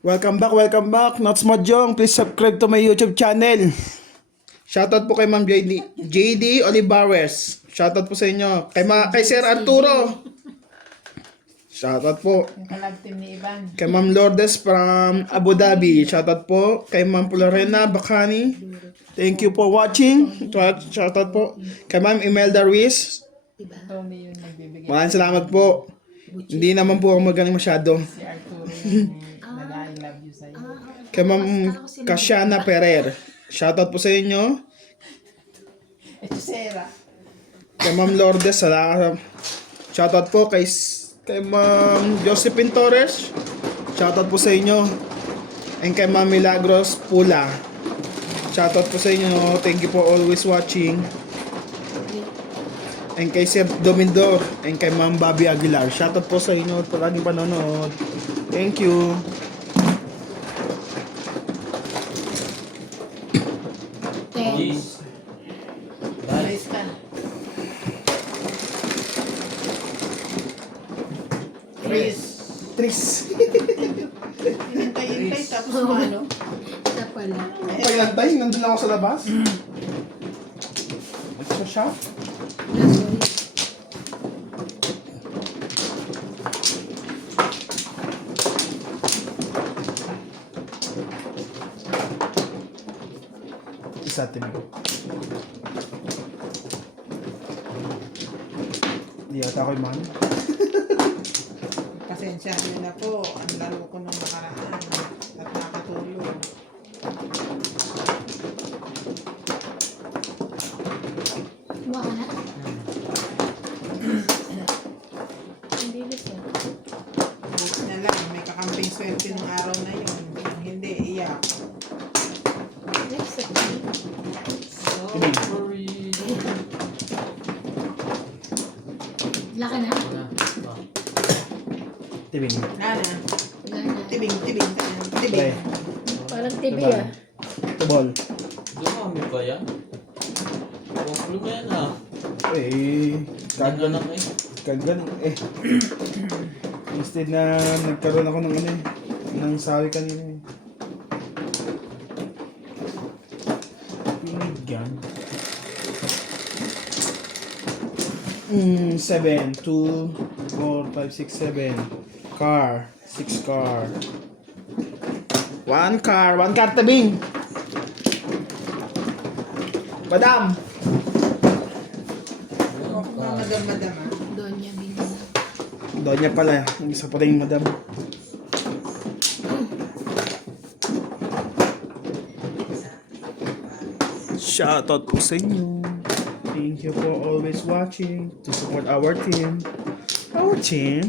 Welcome back. Nots Mojong, please subscribe to my YouTube channel. Shoutout po kay Ma'am JD Olivares. Shoutout po sa inyo. Kay Sir Arturo. Shoutout po. Yung kalab team ni Ivan. Kay Ma'am Lourdes from Abu Dhabi. Shoutout po. Kay Ma'am Pularena Bakani. Thank you for watching. Shoutout po. Kay Ma'am Imelda Ruiz. Tony yung nagbibigay. Maraming salamat po. Hindi naman po ako magaling masyado. Si Arturo yung nag-I love you sa'yo. Kay Ma'am Kasiana Ferrer. Shoutout po sa inyo. Ito Sarah. Kay Ma'am Lourdes, shoutout po kay Ma'am Josephine Torres. Shoutout po sa inyo. And kay Ma'am Milagros Pula. Shoutout po sa inyo. Thank you for always watching. And kay Sir Domindor. And kay Ma'am Bobby Aguilar. Shoutout po sa inyo. Palaging panonood. Thank you. Please. Alis ka. Tris. Tris. Hintay-hintay tapos ano? Isa pala. Pagantay, nandun ako sa labas. Ito siya. Sorry. Isa atin. Hindi ata ako man. Pasensya nyo na po. Ang laro ko nung nakaraan. At nakatulog. Kuha ka na? Hindi gusto. Buti na lang. May kakamping swerte nung araw na yun. Kung hindi, iyak. Next time. Sorry. Laka na? Tibing. Nana. Wala na. Tibing. Pre. Tibing. Parang TV ah. Tubol. Dumami ba yan? Poklo na yan ha. Eh, Kagan kagan. na eh. Kagan eh. Instead na nagkaroon ako ng ano eh. Ng sawi kanina eh. Pinigyan. 7, 2, 4, 5, 6, 7. Car. 6 car. 1 car. 1 car tabing. Madam. Madam ah. Doon niya binili. Doon niya pala. Yung isa pa rin madam. Shoutout po sa inyo. Thank you for always watching to support our team. Our team.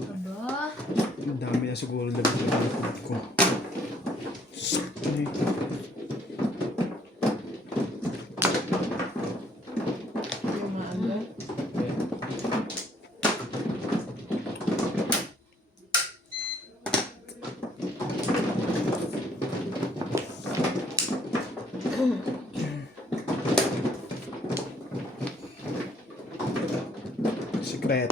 Aba. Ang dami na siguro labi sa laptop ko. Ay, Yung mga ano. Secret.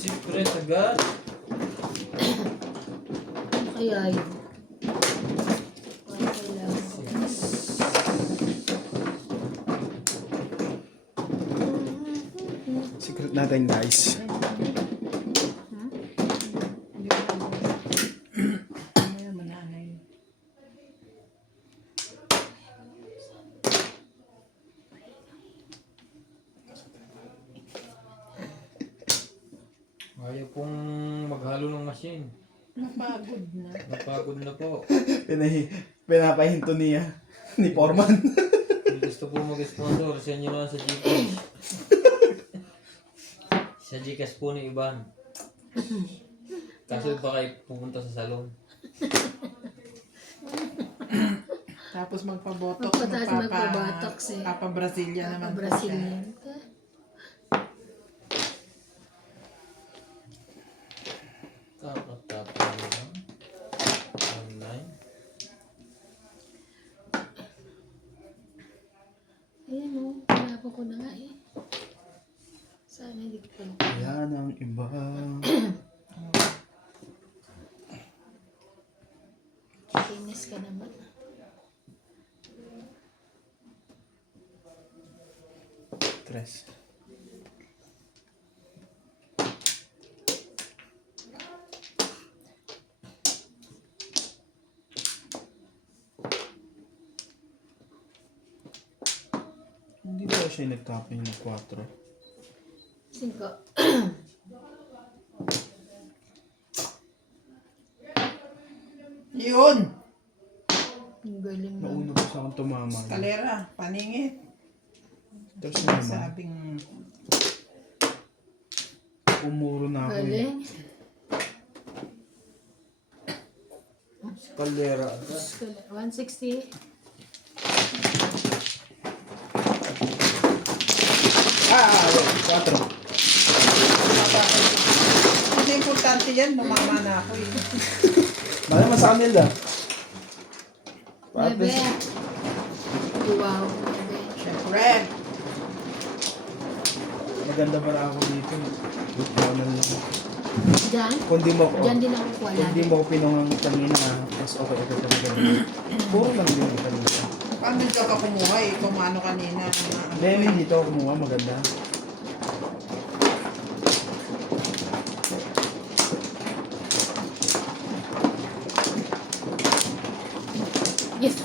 Secret agad. Ano kaya yun? Ano kailangan? Secret natin guys. Ano naman nanay? Ayaw pong maghalo ng machine. Napagod na. Napagod na po. Pinapahinto niya. Ni Foreman. Kung gusto po mag-sponsor, send nyo lang sa Gcash. Sa Gcash po ni Ivan. Kaso baka pupunta sa salon. Tapos magpabotox. Magpataas magpabotox eh. Papa-Brazilian naman po siya. Brazilian ka. Kakatapos lang. Online. Ayan o, pinapo ko na nga eh. Sana hindi ko pa. Yan ang iba. Kinis ka naman. Tres. Hindi ba siya yung nagtapon yung 4? 5. Yun! Ang galing na. Nauna pa sa akong tumama. Kalera, paningit. Tapos naman, Sabing, umuro na ako. Galing. Kalera. 160. Ah, 4. hindi importante yan, lumama na ako eh. Malaman sa kanila. Bebe. Wow. Bebe. Siyempre. Maganda para ako dito. Good morning. Diyan? Kung di mo ako, Diyan din ako kuha kung di lagi. mo ako pinungang kanina, mas okay talaga. Puro lang din yung kanina. Paano dito ka kumuha eh? Kumano kanina. Lemon dito ako kumuha, maganda. Yes.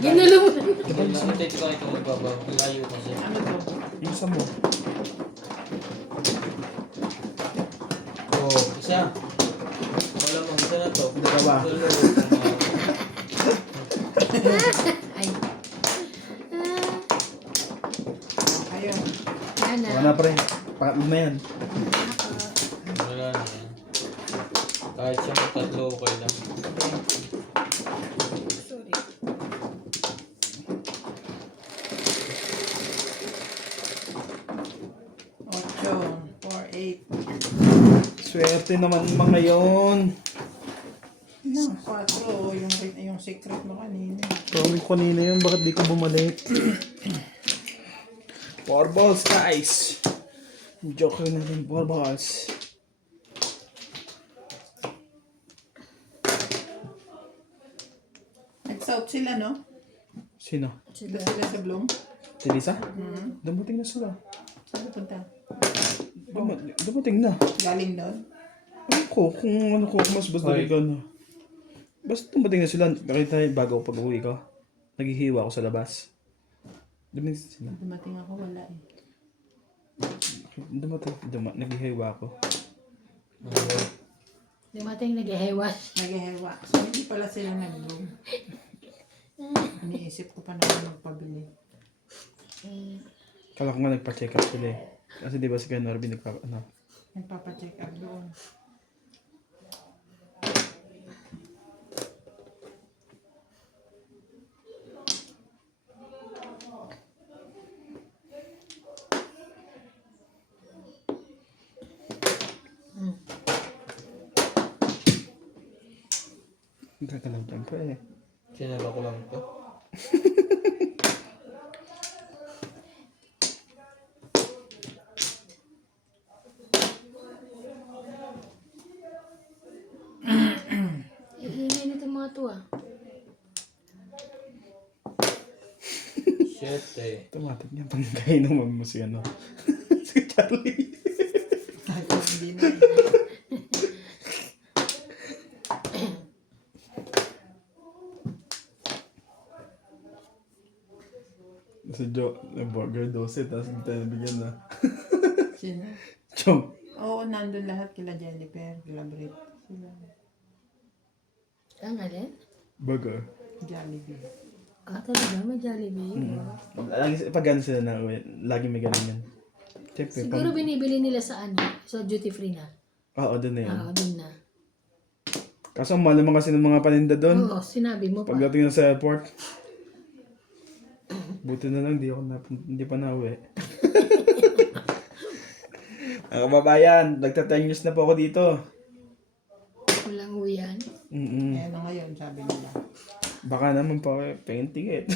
Ginulo mo. Hindi ko ito magbabaw. Layo kasi. Ano to? Yung isa mo. Oh, isa. Wala mang isa na to. Dalawa. Tulo. Ay. Ayun. Ana. Wala pa rin. Pangatlo na yan. Wala na yan. Kahit siya magtatlo, okay lang. Sorry. Ocho. 4, 8. Swerte naman mga yon. Yung 4. Yung secret mo kanina. Sorry kanina yun, bakit di ko bumalik? 4 balls guys. Joke na rin, 4 balls. Nag-south sila, no? Sino? Dito sila sa Bloom. Si Lisa? Dumating na sila. Saan punta? Dumating na. Galing doon? Ano ko, kung ano ko, mas basta Hoy. ka na. Basta dumating na sila. Nakita niyo bago pag uwi ko. Naghihiwa ako sa labas. Dumating sila. Dumating ako, wala eh. Naghihiwa ako. Dumating nag-ehewas. Nag-hewa. So, hindi pala sila nag-bloom. Iniisip ko pa naman magpabili. Kala ko nga nagpa-check up sila eh. Kasi di ba si Kuya Norby Nagpapacheck up doon. Nagkakalamtan pa eh. Sinala ko lang to. Iingay nito mga to ah. Shit eh. Automatic niya pang kainuman mo si ano. Si Charlie. Kahit kung hindi na. Si Jo, burger 12, tapos hindi tayo nabigyan na. Sino? Chong. Oo, nandun lahat. Kila Jennifer, kila Brit. Sila. Ang alin? Burger. Jollibee. Ah, talaga? May Jollibee? Lagi, pag gano'n sila na uwi, lagi may ganun yan. Siyempre, Siguro binibili nila sa ano? Sa duty free na. Oo, doon na yun. Ah, dun na. Kaso mahal naman kasi ng mga paninda doon. Oo, sinabi mo pa. Pagdating na sa airport. Buti na lang, hindi pa nauwi. Mga kababayan, nagta-10 years na po ako dito. Walang uyan. Eh, ano ngayon, sabi nila. Baka naman po, pengin ticket.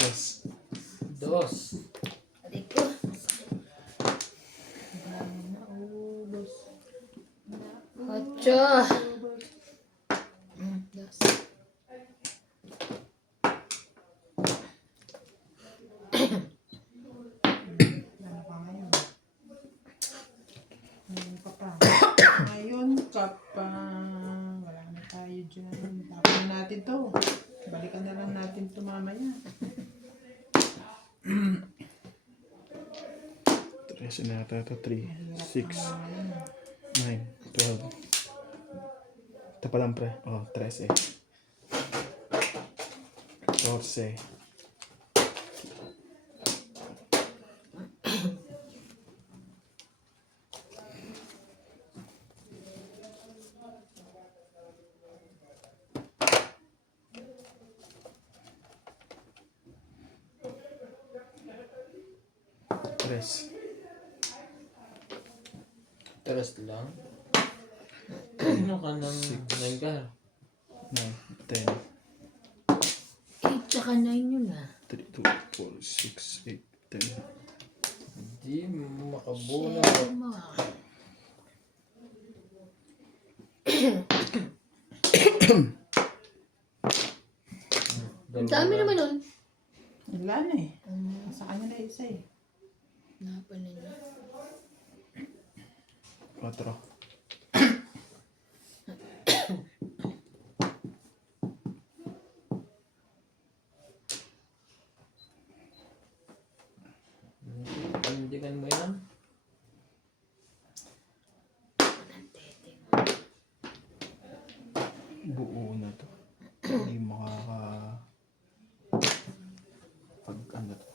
Yes. Dos. Adik ko. Naubos. Ocho. Dos. Ano pa ngayon? Ngayon ka pa. Ngayon ka pa. Wala na tayo dyan. Tapos na natin to. Balikan na lang natin to mamaya. 13 na yata ito. 3, 6, 9, 12. Ito pa lang pre. Oh, 13. 14. Tres. Tres lang. Ano ka ng nanggar? 9, 10, 8 tsaka 9 yun ah. 3, 2, 4, 6, 8, 10. Hindi mo makabuo na. Share mo ah. Ang dami naman nun. Wala na eh. Sa kanya na isa eh. Napanin niya. 4. Panindigan mo yan. Buo na to. Hindi makaka... Pag ano to.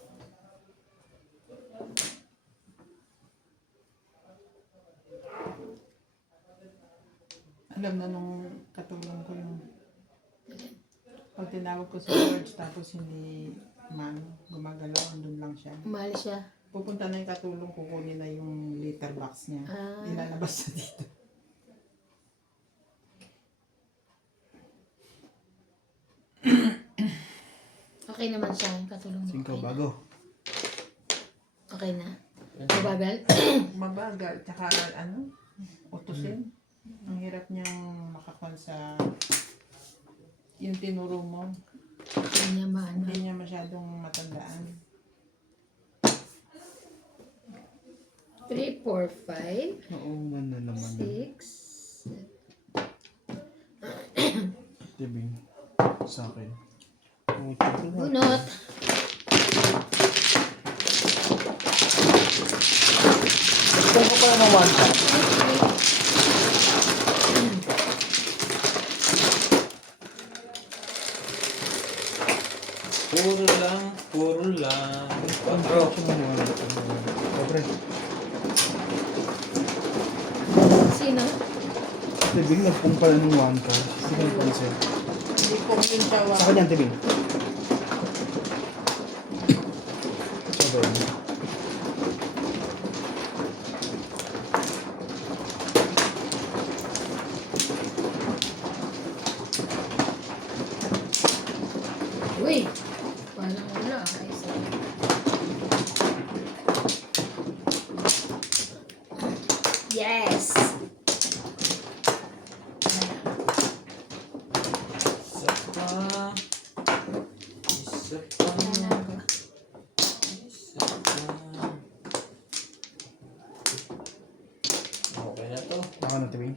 Alam na nung katulong ko yung pag tinawag ko sa George tapos hindi gumagalaw, andun lang siya. Umalis siya. Pupunta na yung katulong, kukunin na yung litter box niya. Ah. Ilalabas na dito. Okay naman siya. Yung katulong mo. 5 Okay na. bago. Okay na. Mabagal. Mabagal, tsaka ano, utusin. Ang hirap niyang makakon sa yung tinuro mo. Hindi niya maano. Hindi niya masyadong matandaan. 3, 4, 5, Oo, na naman. 6. Tibing. Sa akin. Oh, ito na. Bunot. Ito ko pala ng one shot. Puro lang, puro lang. Bro. Pobre. Sino? Tibing, nagpung pala ng one card. Hindi ko napansin. Hindi ko yun siya Sa kanya, Tibing. Sabay. Uy! Parang wala. Ayos. Yes! Isa pa. Isa pa. Wala ko. Isa pa. Okay na to. Ako na, Tibing.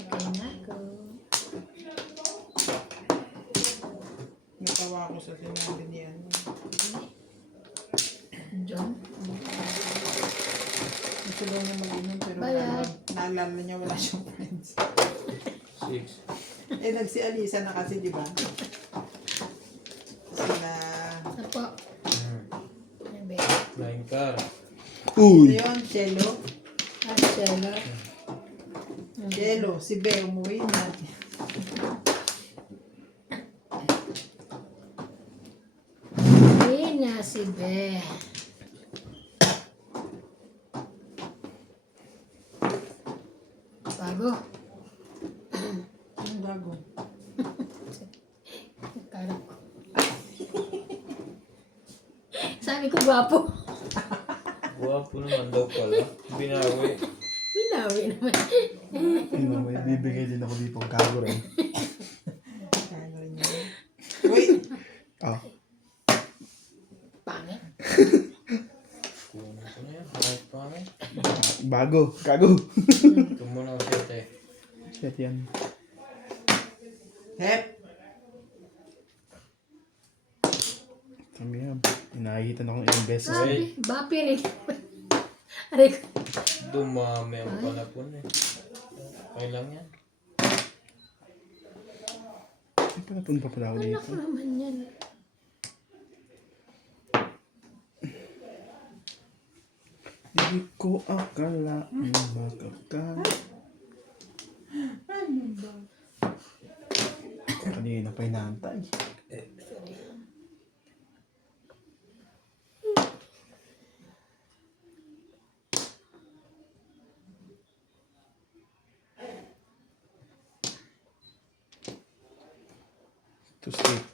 Okay na ko. natawa ako sa sinabi ni ano. John? Gusto daw niya mag-inom pero Bayad. naalala niya wala siyang friends. 6. Eh nagsi Alisa na kasi, di ba? Sila Apo. Ano ba? Flying car. Uy! Yun, Chelo. At Shella. Chelo, si Be, umuwi na. Hindi na si Be. Bago. Ang bago. Karap ko. Sabi ko gwapo. Guwapo naman daw pala. Binawi. Binawi naman. May bibigay din ako dito. Gago rin. Kaya rin yun. Uy! Ah. Pangit. Kunin ko na yan. Kahit pangit. Bago. Gago. Ito muna ang set eh. Shit yan. Hep! Kami yan. Inahitan akong ilang beses. Wait. Bapi rin. Aray ko. Dumami ang panapon eh. Okay lang yan. Ay, panapunta pa pala ako Anak dito. ko naman yan. Hindi ko akala makaka... Ano ba? Kanina pa inaantay. To sleep.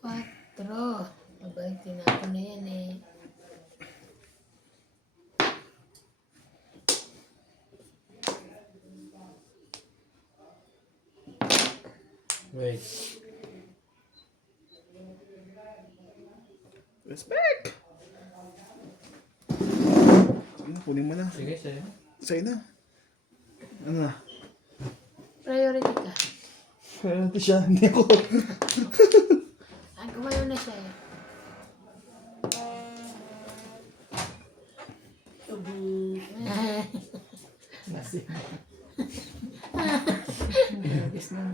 Quatro. Abay, tinapon na yan eh. Wait. Respect! Sige na, kunin mo na. Sige, sa'yo. Sa'yo na. Ano na? Priority ka. Ito siya, hindi ako. Ay, kumayo na siya eh. Nasi.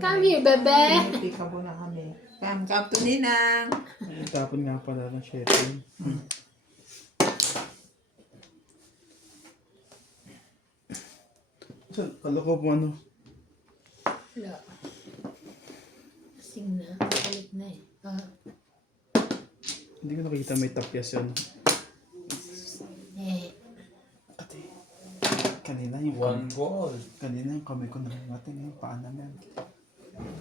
Come here, bebe. Pinuti ka muna kami. Come to Ninang. Tapon nga pala ng shit. Kala ko po ano. Wala. Asing na. Balik na eh. Ah. Hindi ko nakikita may tapyas yan. Eh. Ate, kanina yung One goal. kanina yung kamay ko nangangating yung paa namin.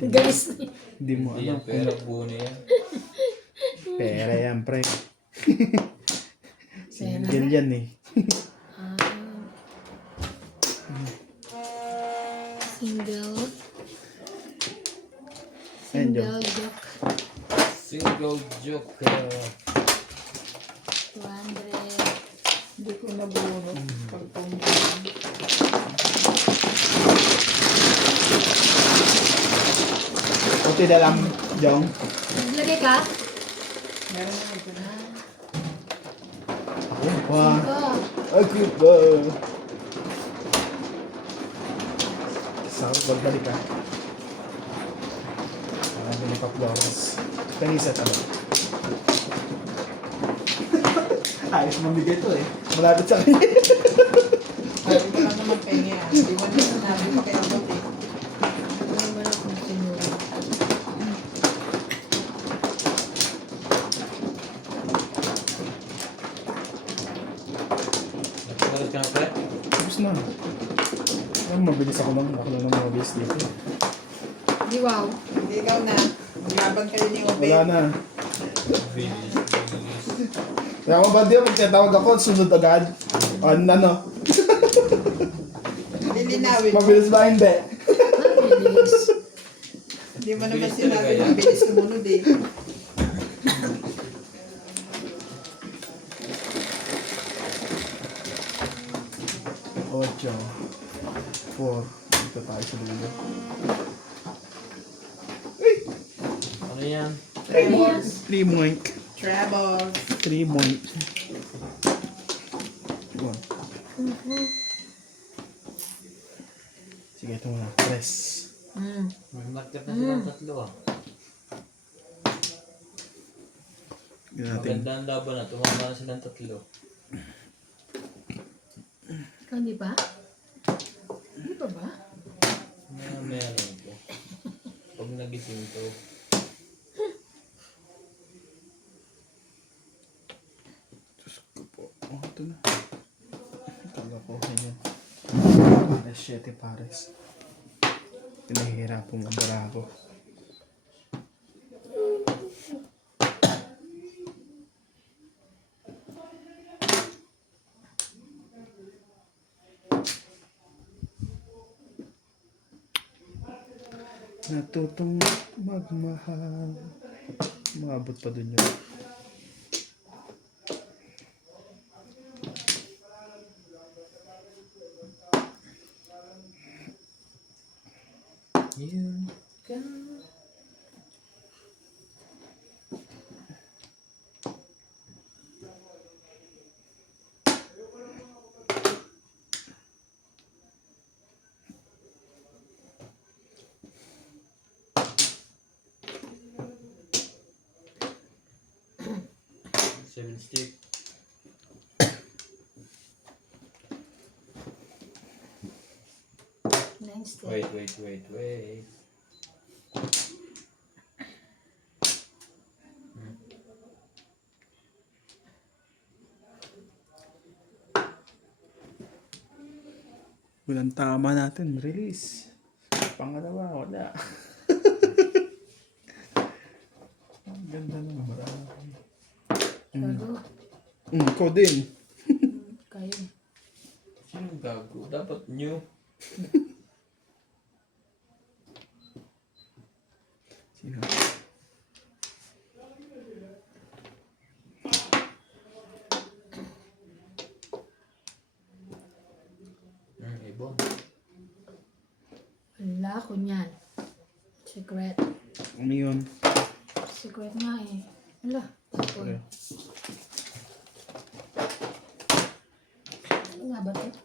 Galis na. Hindi mo Hindi alam yan kung pera buni yan. pera yan, pre. Single yan eh. Ah. Single. Ayun, Single joke. Single joker. 200. Hindi ko nabunot. Pagpunta. Puti na lang, Jong. Naglagay ka? Meron na ito na. Ako pa. Oh. Ako pa. Saan, magbalik ka. Sabi ni Pap Lawrence. Kanisa talo. Ayos mamigay to eh. Malapit sa kanya. Sabi ko lang naman pengi ah. Hindi mo na sinabi pa kaya ba't eh. Ano naman akong sinura? Nagpapalit ka na pre? Tapos na. Ay, mabilis ako lang. Ako lang ng mabilis dito. Di wow. Hindi ikaw na. Maglaban kayo ni Obe. Wala na. Bilis. Kaya ako ba di pag tinatawag ako, sunod agad. Ano? Lilinawin mo. Mabilis ba hindi? Mabilis. Hindi mo naman Bilis talaga sinabi yan. na bilis sumunod eh. Ocho. 4. Dito tayo sa dulo. Ano yan? Tremors. 3 moink. Troubles. 3 moink. 1. Sige, ito muna. Press. May market na silang tatlo ah. Tignan natin. Maganda ang laban na. Tumama na silang tatlo. Ikaw hindi ba? Hindi pa ba? May alam ko. Pag nagising to. Diyos ko po. Oh, ito na. Kala ko, ganyan. Pares, 7 pares. Pinahihirap po mabara ako. Natutong magmahal. Maabot pa dun yun. Yun ka. Seven stick. Nice day. Wait. Walang tama natin. Release. Pangalawa, wala. Ang ganda na. Marami. Gago. Ikaw din. Kayo. Sino gago? Dapat new. Sino? Ibon. Wala ko niyan. Secret. Ano yun? Secret nga eh. Wala. Okay. Ano nga ba ito?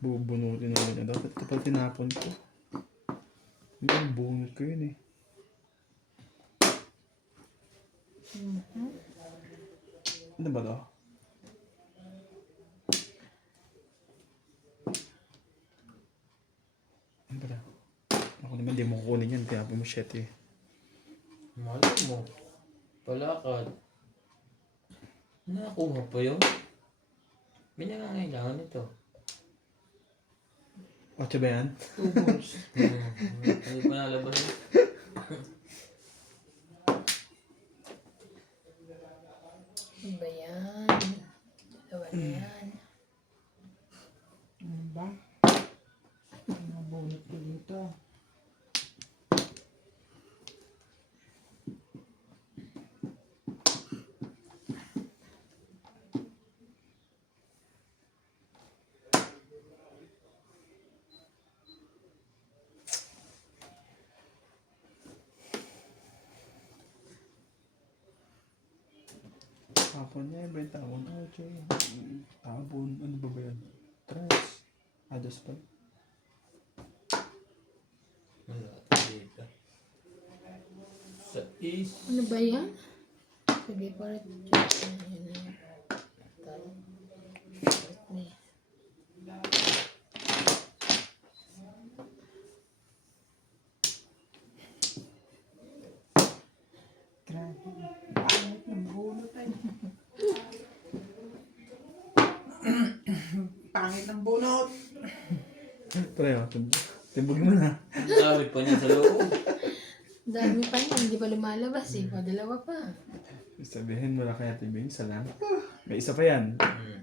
Bubunutin naman niya. Dapat kapag tinapon ko. Hindi, bunot ko yun eh. Ano ba to? Ano ba to? Ako naman di mo kukunin yan. Tinapon mo shit eh. Malay mo. Palakad. Nakakuha pa yun. May nangangailangan nito. 8 ba yan? 2 balls. Hindi pa nalabas yun. Ano ba yan? Dalawa na yan. Ano ba? Nabunot ko dito. Tapon niya yung tawon. Tapon. Ano ba ba yan? Tres. Ados pa. Wala dito. Sa is. Ano ba yan? Sige, parit. Yan na yan. Tayo. Parit na yan. Grabe. Pangit ng bunot ay. Pangit ng bunot. Pre, timbog mo na. Ang dami pa niya sa loob. Dami pa yan. Hindi pa lumalabas eh. Pa dalawa pa. Sabihin mo na kaya tibing isa lang. May isa pa yan. Ang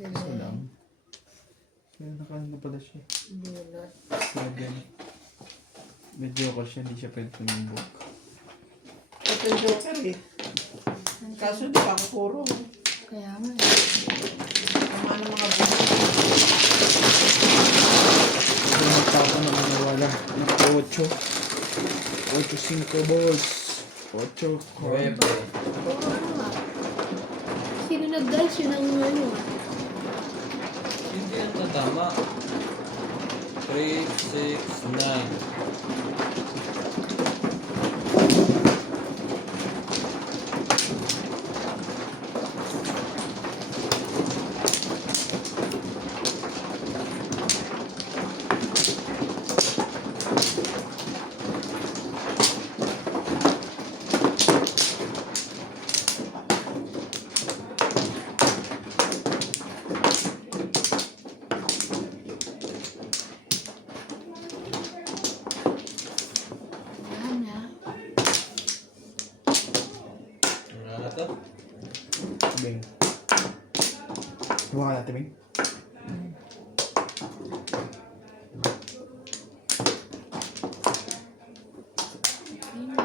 Isa galing. lang. Kaya nakaano pala siya. Bunot. 7. Medyo ako siya, hindi siya pwede tumimbog. Ito yung joker eh. Kaso di pa ako puro. Kaya nga. Tama ng mga bunot. Kaya nagtapa naman nawala. Naka 8. 8-5 balls. 8. Nuevo. Puro ano nga. Sino yung nag-dice, yun ang ano. Hindi yan tatama. 3, 6, 9. Yan na. Wala na to. Bing. Buka ka natin, Bing. Okay na.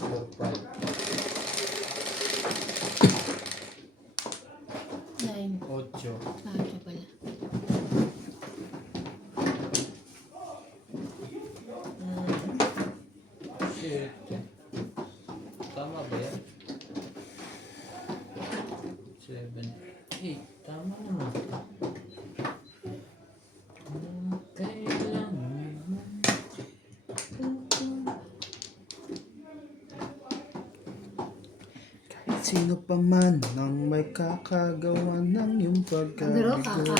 Four, five. 9. 8. Ah, siya pala. Shit. Tama ba yan? 7, 8. Tama naman. Kailangan. Sino pa man nang may kakagawa ng iyong Pero pagkabigo.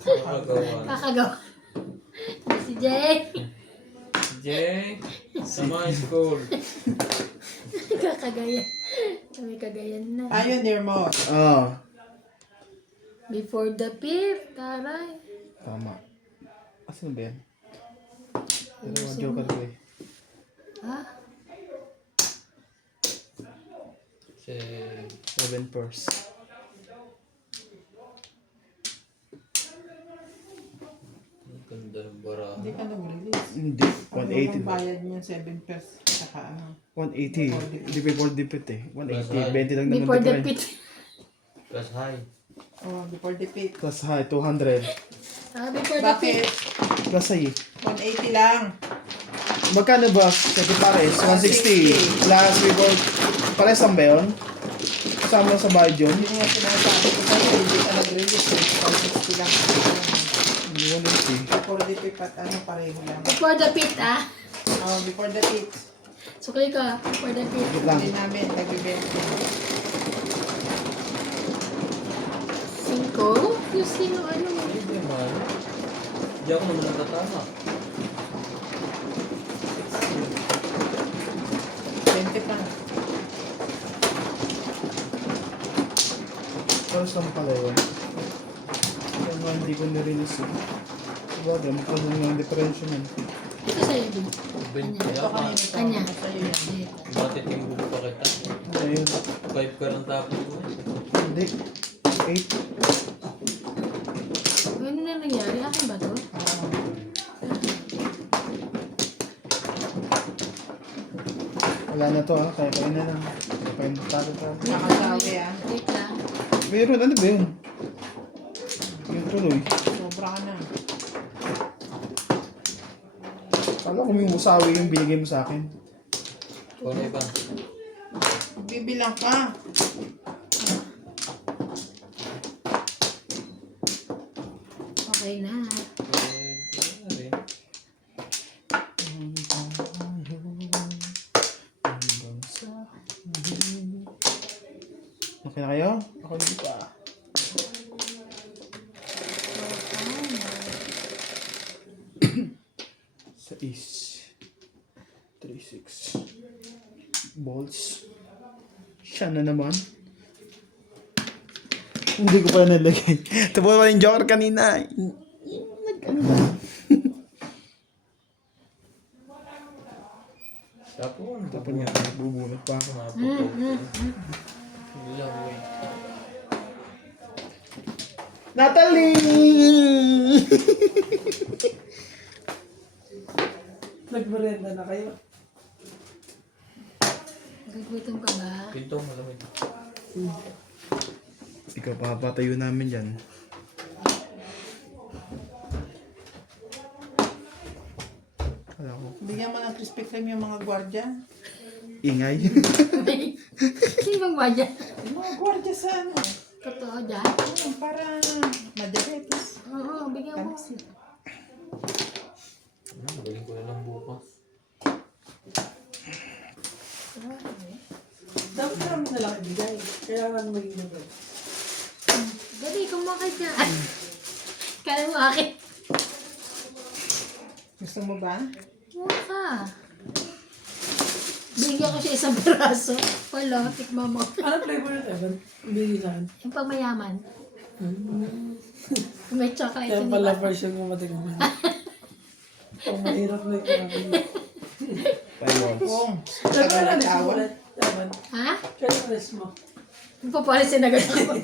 Kakagawa. kakagawa. Si Jay. Jay, sa my school. Kakagaya. May kagayan na. Pioneer mo. Ah, Before the fifth, taray. tama. Asan ba yan? Pero joker ko eh. Ha? 7 purse. Ang ganda ng baraha. Hindi ka nag-release. Hindi. Ano 180. ang bayad niya 7 pesos. Saka ano. 180. Hindi before dipit eh. 180. 20 lang naman Before the difference. fifth. Plus high. Oh, before the pay. Plus high, 200. Ah, before the Bakit? fifth. Plus high. 180 lang. Magkano ba? Kasi pares, 160. Plus before, pares lang ba yun? Kasama sa bayad yun? Hindi nga sinasabi ko sa'yo. Hindi ka nag-release. 160 lang. 180. Before the pay pat ano pareho lang. Before the fifth, ah. Oh, before the pay. Sukli ka. Before the fifth. Wait lang. Hindi namin nagbibenta. 5. Yung sino, ano. Hindi naman. Hindi ako naman natatama. 20 pa na. Pares lang pala yun. Kaya nga hindi ko nirelease eh. Sabagay, magkaroon nga ang diferensya niyan. Ito sa'yo, din. Ben, Kanya. kaya Ito ka. kanina to. Kanya. Sa'yo yan. Dito. Matitimbo pa kita. Ayun. 5 ka lang tapos mo. Hindi. 8. Ano na nangyari? Akin ba to? Wala na to ha. Kaya na lang. Kaya tayo. Nakasawi ah. Wait lang. Meron, ano ba yun? Yung tuloy. Sobra ka na. Kala ko yung musawi yung binigay mo sa akin. Kung ano iba. Bibilang ka. Okay na. Pwede na rin. Okay na kayo? Ako hindi pa. Sa is 3-6 bolts. Siya na naman. Hindi ko pa nalagay. Ito po yung joker kanina. Tapon. Tapos niya, bubunot pa ako. Mapapog. Hindi lang wait. Natalie! Nagmerenda na kayo. Nagugutom ka ba? Pinto malamig. Ikaw, papatayo namin dyan. Wala ko. Bigyan mo ng Krispy Kreme yung mga gwardiya. Ingay. Sino bang wadya? Yung mga gwardiya sa ano. Totoo dyan? Para madiabetes. Oo, bigyan mo. Galing ko na lang bukas. Dapat namin na lang ibigay. Kaya lang maging naman. Dali, kumakay dyan. Kala mo akin. Gusto mo ba? Mura ka. Bigyan ko siya isang peraso. Wala, tikma mo. Ano flavor na Evan? Bigay sa akin. Yung pangmayaman. May chocolate Kaya yun, pala diba? version mo matikaman. Pang mahirap na yung Oo. Kaya Tagal pala na na tawag. Evan. Ha? Kaya pala mo. Magpapalisin agad ako.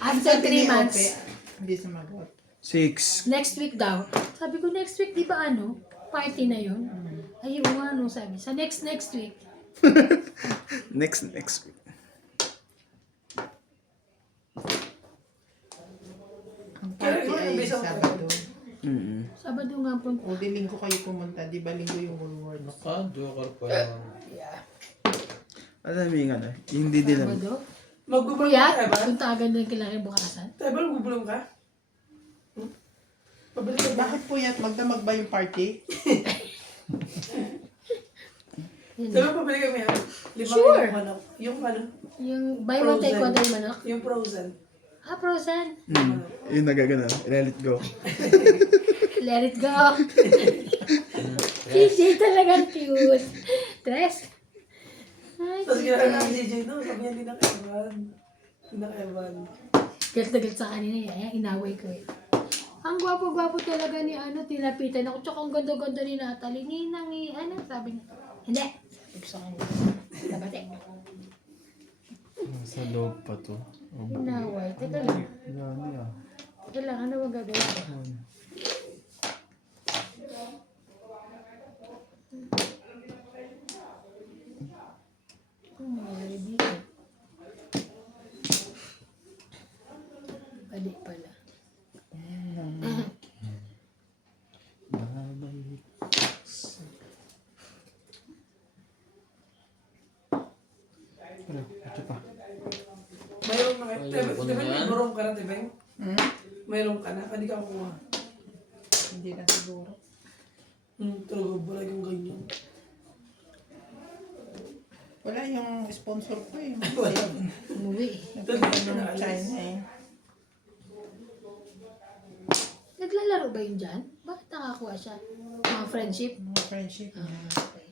After 3 months. Hindi sumagot. 6. Next week daw. Sabi ko, next week, di ba ano? Party na yun. Ay, yung ano, sabi. Sa next week. Next week. Ang party Kaya, ay bisa ko Sabado. Sabado nga po. O di linggo kayo pumunta. Di ba linggo yung Woolworths? Naka-joker pa yan. Alam mo yung ano, hindi din alam. Sabado. Magbubulong Kuya, ka, Evan? punta agad na kailangan bukasan. Evan, magbubulong ka? Pabalik ka ba? Bakit po yan? Magdamag ba yung party? Yun. Diba pabalik kami Evan? 5 Sure. yung manok. Yung ano? Yung buy one take one day manok. Yung frozen. Ah, frozen. Yung nagagana, let it go. Let it go. CJ talagang cute. Tres. Ay, Tapos ginawa namin si Jay, no? Sabi niya, hindi na kay Evan. Hindi na kay Evan. galit na galit sa kanina eh. Inaway ko eh. Ang gwapo-gwapo talaga ni ano, tinapitan ako. Tsaka ang ganda-ganda ni Natalie. Ninang ano, sabi niya. Hindi. Sabi ko sa kanya. Tabate. Sa loob pa to. Inaway. Teka lang. Yan niya. Teka lang, ano magagawin ko? Mayroon dito. Bali pala. Babalik. Pero, ito pa. Mayroon na kayo. Ayun, Diba may yan. burong ka na, Tibeng? Hmm? Mayroon ka na. Hindi ka kukuha. Hindi na siguro. Talaga, balay kong ganyan. Wala yung sponsor ko eh. Umuwi eh. Nagpunta ng China eh. Naglalaro ba yun dyan? Bakit nakakuha siya? Mga friendship? Mga friendship niya. Okay.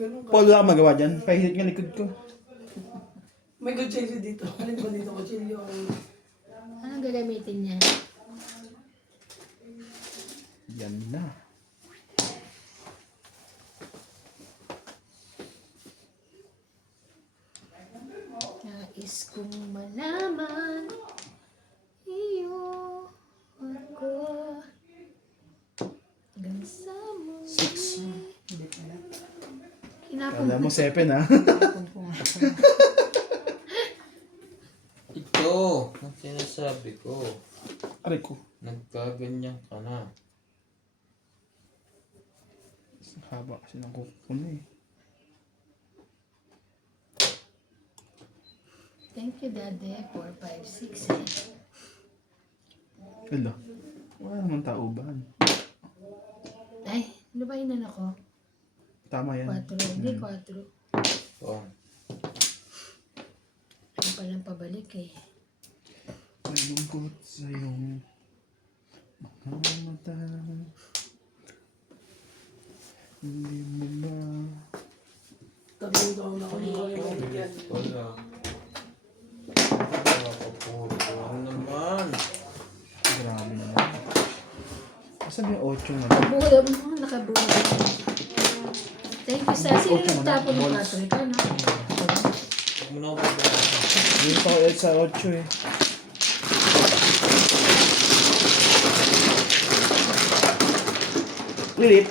Ganun ka. Paul, wala kang magawa dyan. Pahihit nga likod ko. May kutsilyo dito. Alin ba dito? Kutsilyo ang... Anong gagamitin niya? Yan na. Nais kong malaman iyo ako hanggang sa mo. 6. Hindi pala. Kinapon Kala mo 7 ha. Tapon ko nga. Ito, ang sinasabi ko. Aray ko. Nagkaganyan ka na. Haba kasi ng kuko ko na eh. Thank you, Daddy. 4, 5, 6. Hala. Wala naman tauban. Ay, ano ba yun ako? Tama yan. 4. Hindi, 4. Oh. Ano palang pabalik eh. Malungkot sa iyong mga mata. Hindi mo ba Tatlong taon na ako nung yan. Wala. Nakapuro. Ano naman? grabe naman. Asan yung 8 nga? Buda mo, nakabuda. Thank you, Sa. Sino nagtapon ng Patrick? Ano? Huwag mo na ako pagkakas. Hindi pa ulit sa 8 eh. Lilit.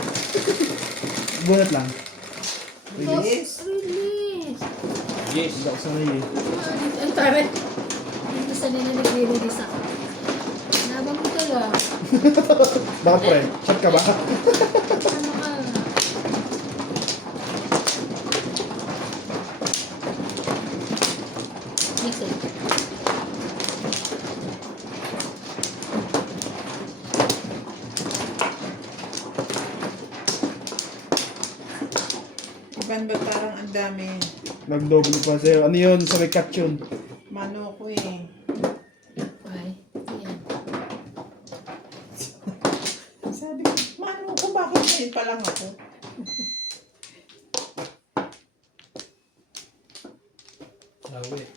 Bunot lang. Release. Release! Yes. Hindi ako sanay eh. Ang taray. Hindi sa nila nagre-release ako. Nabang ko lang. Bakit pre? Chat ka ba? Ano Ban ba parang ang dami? Nagdoble pa sa'yo. Ano yun? Sa may cut yun. Mano ko eh. Ay, yan. Sabi ko, mano ko, bakit ngayon pa lang ako? Sabi.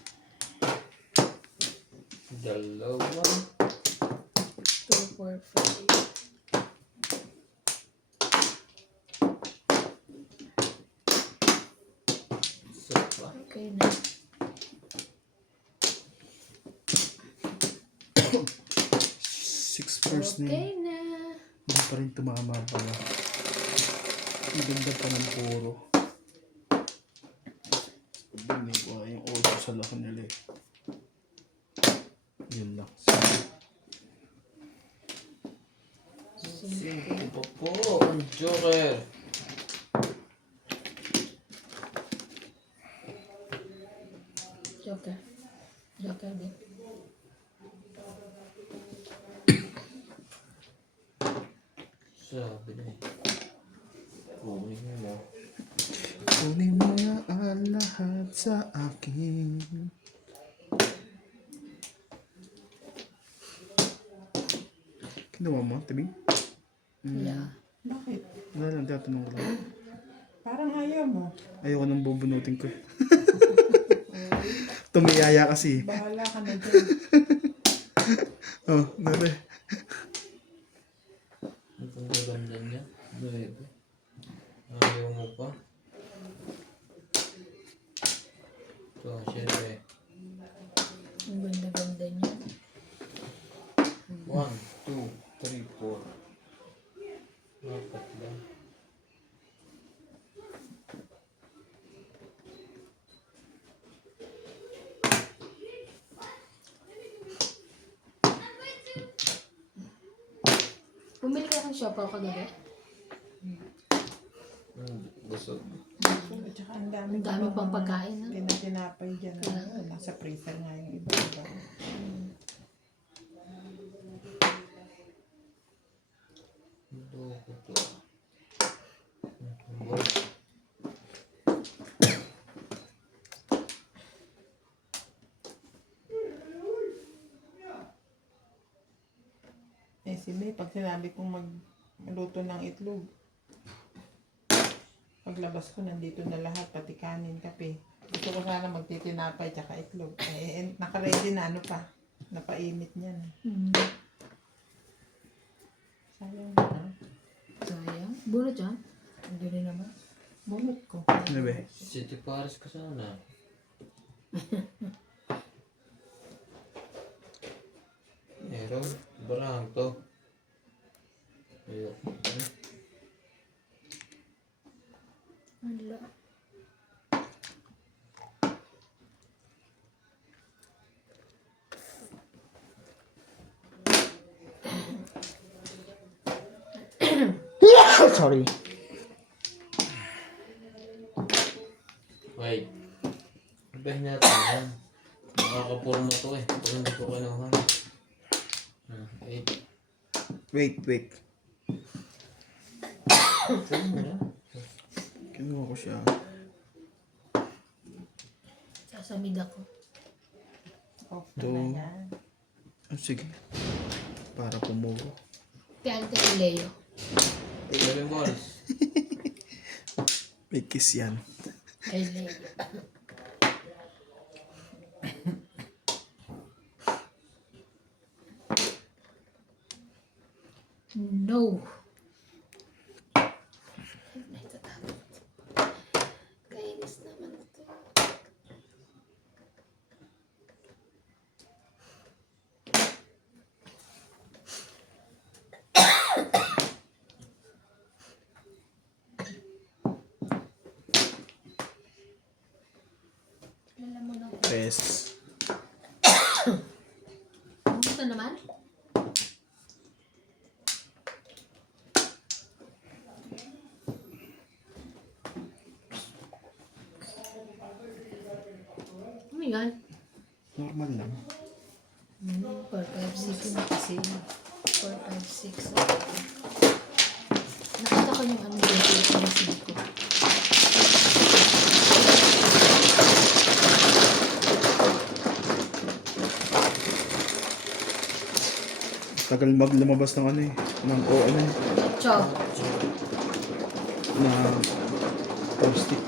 Dalawa. 2, 4, 5. Isa pa. Okay na. Six first na yun. Okay na. Hindi pa rin tumama pala. Ang ganda pa ng puro. Dinig ko yung oso sa laki nila eh. Yun lang. Cinco pa po. Ang joker. Joker. Joker din. Sabi na eh. Kunin mo. Kunin mo na ang lahat sa akin. Kinuha mo, Tabing? Yeah. Bakit? Wala lang, tatanong ko lang. Parang ayaw mo. Ayoko nang bubunutin ko. Tumiyaya kasi. Bahala ka na dyan. Oh, nabe. Ang gaganda niya. Nuebe. Ayaw mo pa. Ito, syempre. Ang ganda-ganda niya. 1, 2, 3, 4. Apat lang. Bumili ka ng siopaw kagabi? Busog. At saka ang dami. Ang dami pang pagkain, no? Tinapay dyan. Nasa freezer nga yung iba. Loko to. Eh si May, pag sinabi kong magluto ng itlog, paglabas ko, nandito na lahat, pati kanin, kape. Gusto ko sana magtitinapay tsaka itlog. Nakaready na, ano pa, napainit niyan. Sayang na. Sayang. Bunot yan? Hindi rin naman. Bunot ko. Nabe. City Paris ka sana. Meron. Barang to. Ayok. Wala. Sorry. Wait. Ibahin natin yan. Nakakapurma to eh. Pag hindi ko kinuha. Wait. Wait. Saan mo na? Kinuha ko siya. Sasamid ako. Off Ito. na yan. Oh, sige. Para pumugo. Piante kay Leo. Seven balls. May kiss yan. Kay Leo. No. Kainis naman ito. Alam mo na. Tres. Gusto naman? Ano yan? Normal lang. 4, 5, 6 na kasi. 4, 5, 6. Nakita ko yung ano dito sa receipt ko. Tagal lumabas ng ano eh. Ng ano eh. Cho. Na toasty.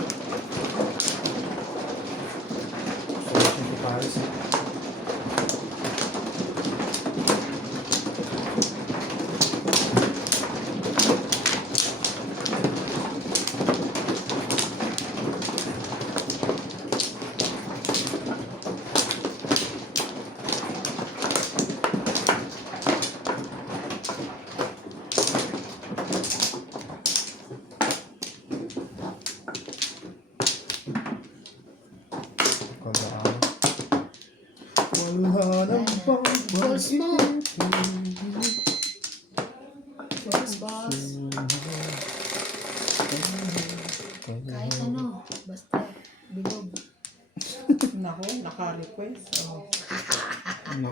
Sarap yung papares eh. Wala nang Boss mo. Boss. Kahit ano. Basta. Bilog. Nako, naka-request. Oh. Ano?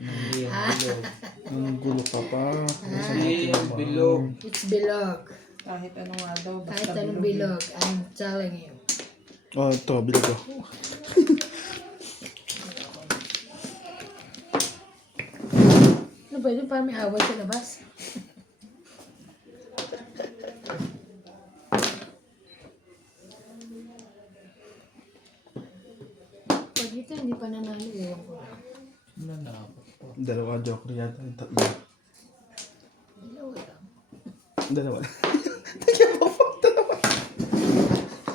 Hindi yung bilog. Ang gulo ka pa. Hindi yung bilog. It's bilog. Kahit ano nga daw, Kahit basta anong bilog. bilog. I'm telling you. Oh, ito. Bilog ko. Ano ba yun? Parang may away sa labas. Pag ito hindi pa nanalo, ewan ko lang. Nanakot po. Dalawa joke yata. Yung tatlo. Dalawa lang. Dalawa.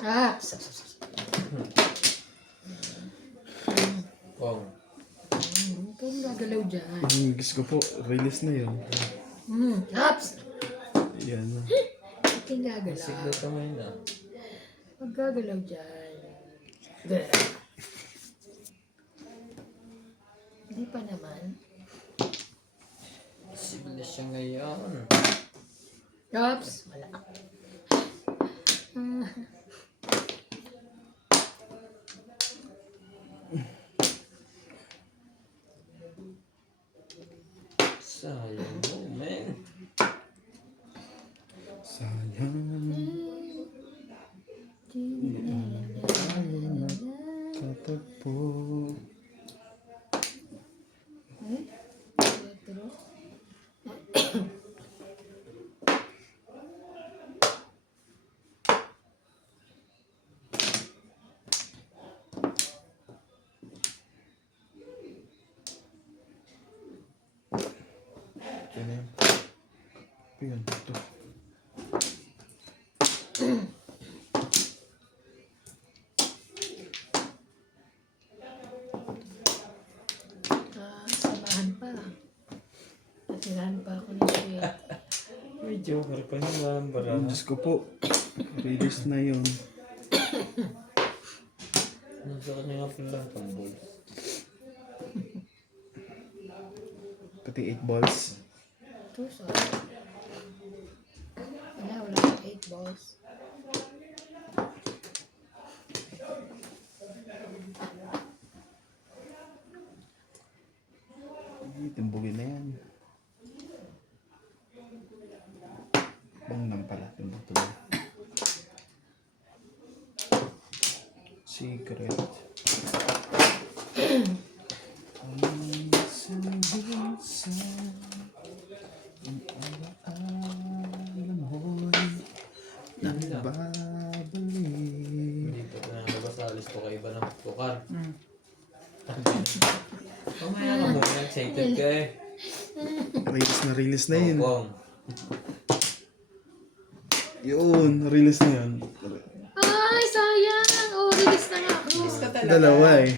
Ah! Kong. Huwag kayong gagalaw dyan. Gusto ko po. Release na yun. Ups! Yan. Huwag kayong gagalaw. Siglo kamay na. Huwag gagalaw dyan. Hindi pa naman. Siglo siya ngayon. Ups! Wala. Sayang mo, man. Sayang. Tatagpo. Ito na yun. Ayan, ito. Samahan pa. Natirahan pa ako ng shit. May joker pa niya, walang bara. Diyos ko po. Release na yun. Nasa kanya nga pala ang balls. Pati 8 balls. Tuso. Wala akong 8 balls. Timbugin na yan. Bang nang pala. Timbug tuloy. Secret. Ang sabihin sa alam mo'y nagbabalik. Dito na nalabas sa listo ka iba ng tukar. Mamaya ka muna, excited ka eh. Release na yun. Kong. Yun, release na yun. Ay, sayang! Oh, release na nga ako. Miss ka talaga. Dalawa eh.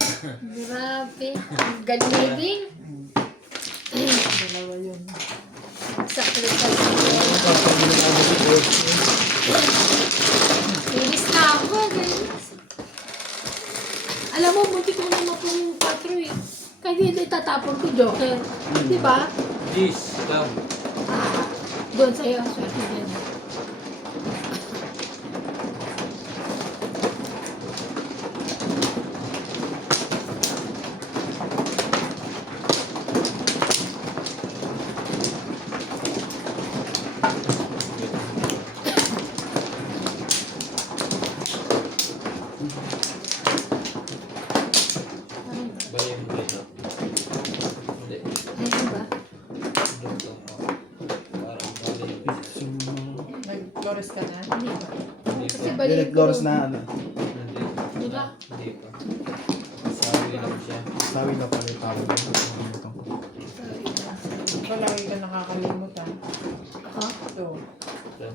Grabe. Ang galing. Dalawa yun. Sacrifice. Release na ako. Release. Alam mo, munti ko naman po yung 4 eh. Kaya hindi tatapon ko, Joker. Di ba? Jeez, come. Doon sa'yo, swerte din. Bali mo dito. Hindi. Ayun ba? Flores ka na? Hindi ba? Hindi Kasi pa. balik Direct ko. Flores na ano. Hindi. Di ba? Hindi pa. Sabi lang siya. Sabi na pala yung tawag. Ikaw lagi ka nakakalimot ha. Ako? Ito. So,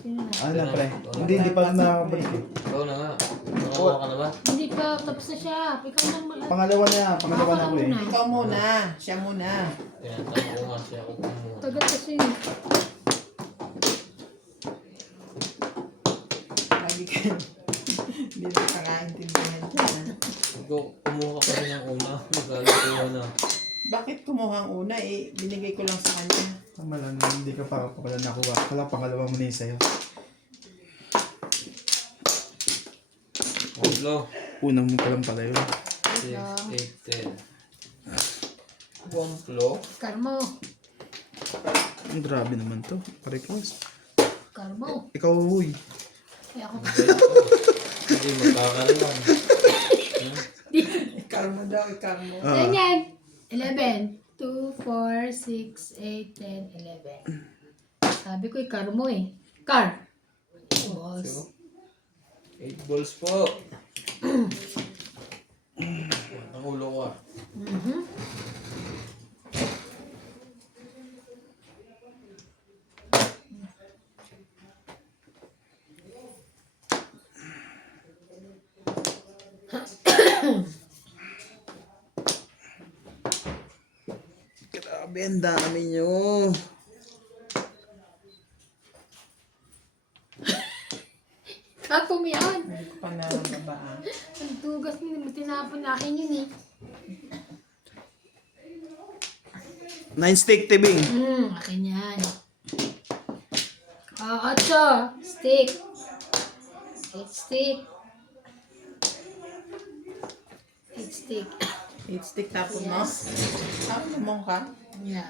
Sino na? Ano na pre? Hindi pa nakabalik eh. ikaw na nga. Nakakuha ka na ba? Hindi pa. Tapos na siya. Ikaw na Pangalawa na ako eh. Ikaw muna. Siya muna. Kaya tanong ko nga siya kung kumuha. Tagal kasi. Lagi ka. Hindi na kakaintindihan dyan. Ikaw, kumuha ka pa rin ng una. Magkakakuha na. Bakit kumuha ang una eh? Binigay ko lang sa kanya. Tama lang, hindi ka pa pala nakuha. Kala pangalawa mo na yung sa'yo. Ulo. Unang mo pa lang pala yun. 6, 8, 10. Wamplo. Karmo. Ang grabe naman to. Request. Karmo. Ikaw, uy. Kaya ako. Hindi magkakaroon. Ikarmo daw, ikarmo. Ah. Yan. 11. 2, 4, 6, 8, 10, 11. Sabi ko, karmo eh. Car. Balls. 8 balls po. Ang ulo ko ah. Mhm. Grabe, ang dami nyo. Tapos mo yan. Hindi ko pa nababaan. Ang tugas mo, tinapon na akin yun eh. 9 steak tibing. Akin yan. 8 stick. 8 stick. 8 stick. 8 stick tapos mo? Yes. Lumong ka? Yeah.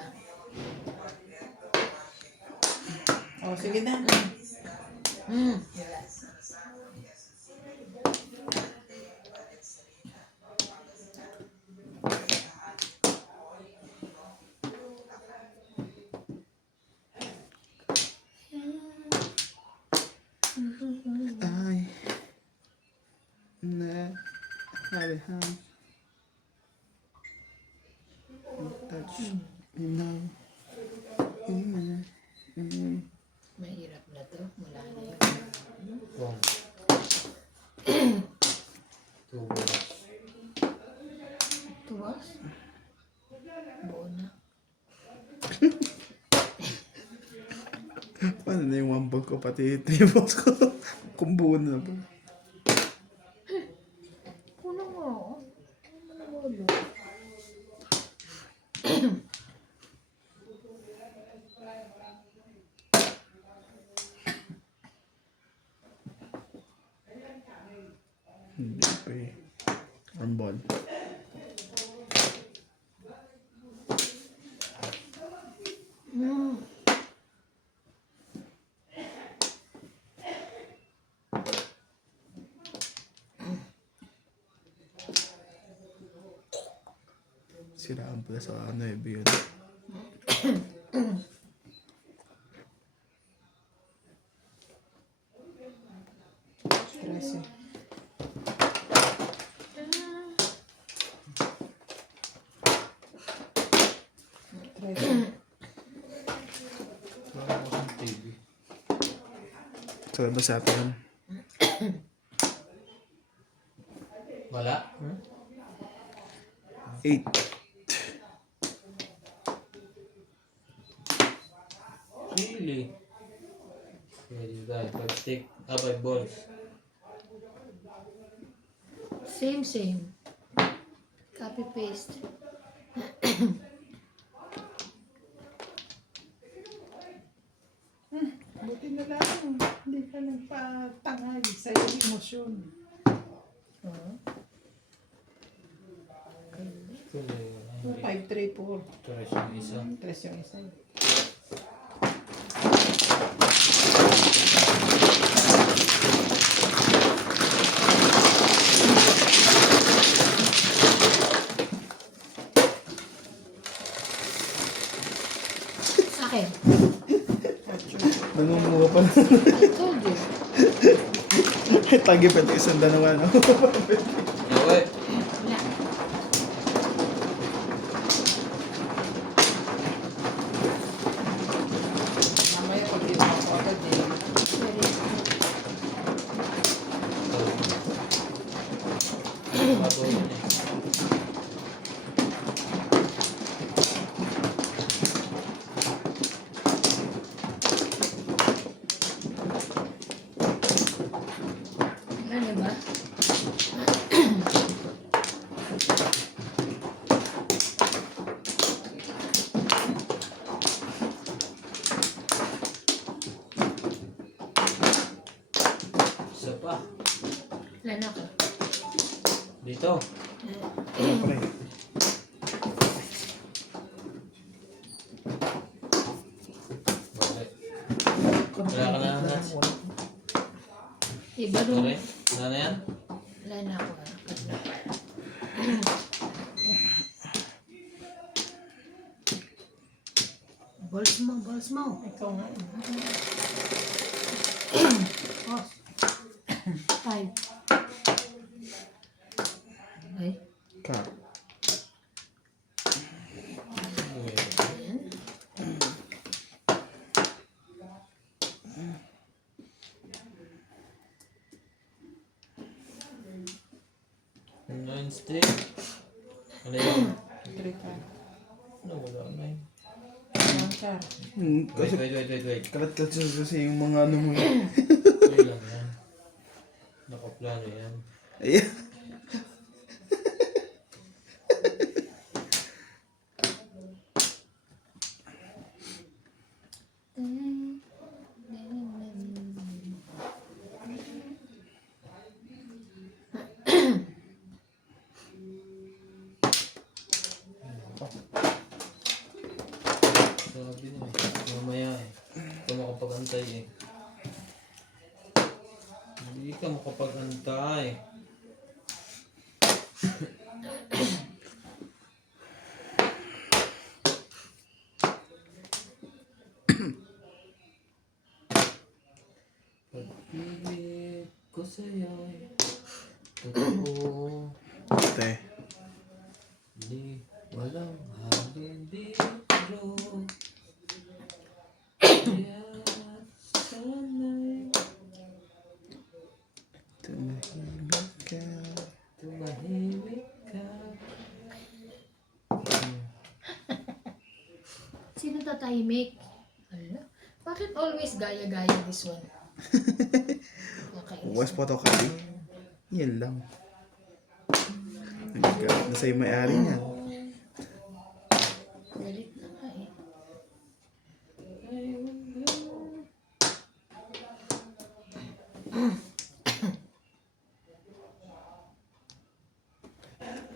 O, sige na. Ay. Na. Sabi ha. Touch. Inaw. Mahirap na to. Wala na yun. 2 balls. Tuwas? Buo na. Paano na yung 1 ball ko pati 3 balls ko? Kumbuo na ba? Puno mo. Ulo. Hindi pa eh. 1 ball. Siraan pala sa ano eh, yun. Stress eh. Stress eh. Wala ko sa TV. Sa labas sa atin. Wala? 8. Really? Very good. 5 stick. 5 balls. Same. Copy paste. Buti na lang. Hindi ka nagpatangay sa iyong emosyon. Ito na yun. 5, 3, 4. Tres yung isa. 3 yung isa. Sa akin. Nangunguha pa pala. I told you. Tagi pa ito isang danawa, no? Yawe. Wala. Mamaya pag di ako agad eh. Sorry. Bago yun eh. Ano ba? Isa pa. Wala na ako. Dito. Pre. Bakit? Wala ka na nuts. Iba dun. Okay? Wala na yan? Wala na ako. Cut na pala. Balls mo, balls mo. Ikaw nga eh. Oh. Five. Okay. Cut. Ayan. Nine stick. Ano yun? 3 ka. Ano, wala na yun. 1 ka. Kasi Wait. kalat-kalat kasi yung mga ano mo. Wait lang yan. Nakaplano yan. Ayan. Sabi niya eh. Mamaya eh. Hindi ka makapag-antay eh. Hindi ka makapag-antay. Pag-ibig ko sa'yo'y totoo. Ate. Di walang hangin dito. Kaya sana'y Tumahimik ka. tumahimik ka. Sino tatahimik? Ala. Bakit always gaya-gaya this one? Nakainis. West photocopy. Yan lang. Nagagalit na sa'yo may-ari niyan. Galit na nga eh.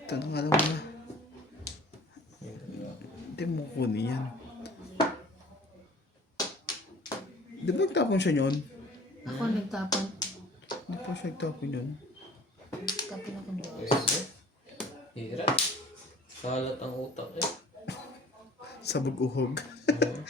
Tanong alam mo na. Hindi mo kunin yan. Di ba nagtapon siya yun? Ako nagtapon. Hindi pa siya nagtapon yun. Tapon ako doon. Pwede. Hirap. Kalat ang utak eh. Sabog uhog. Oo.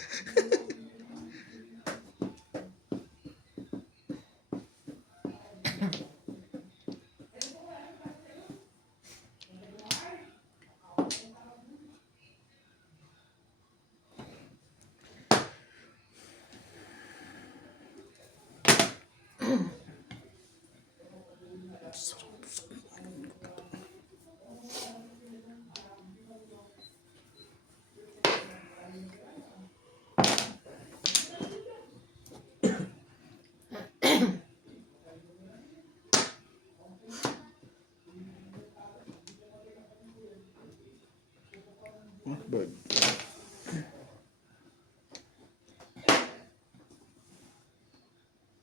Bird.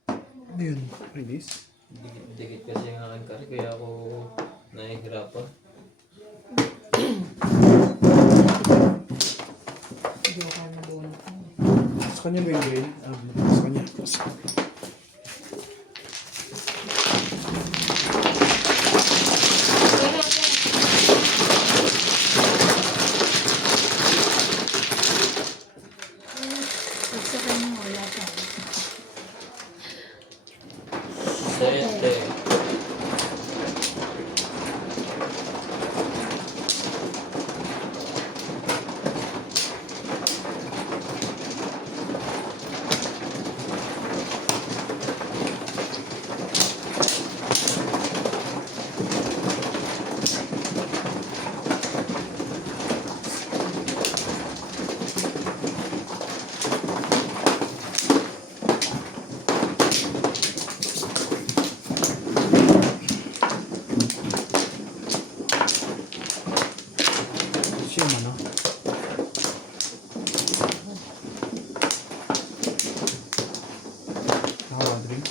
Ano yun? Release? Dikit kasi ang aking kari kaya ako nahihirapan. Hindi ako nabunot. Sa kanya ba yung green? Sa kanya. Pag sa kanya wala pa. Sete. Siyem, ano? Nakawa drink.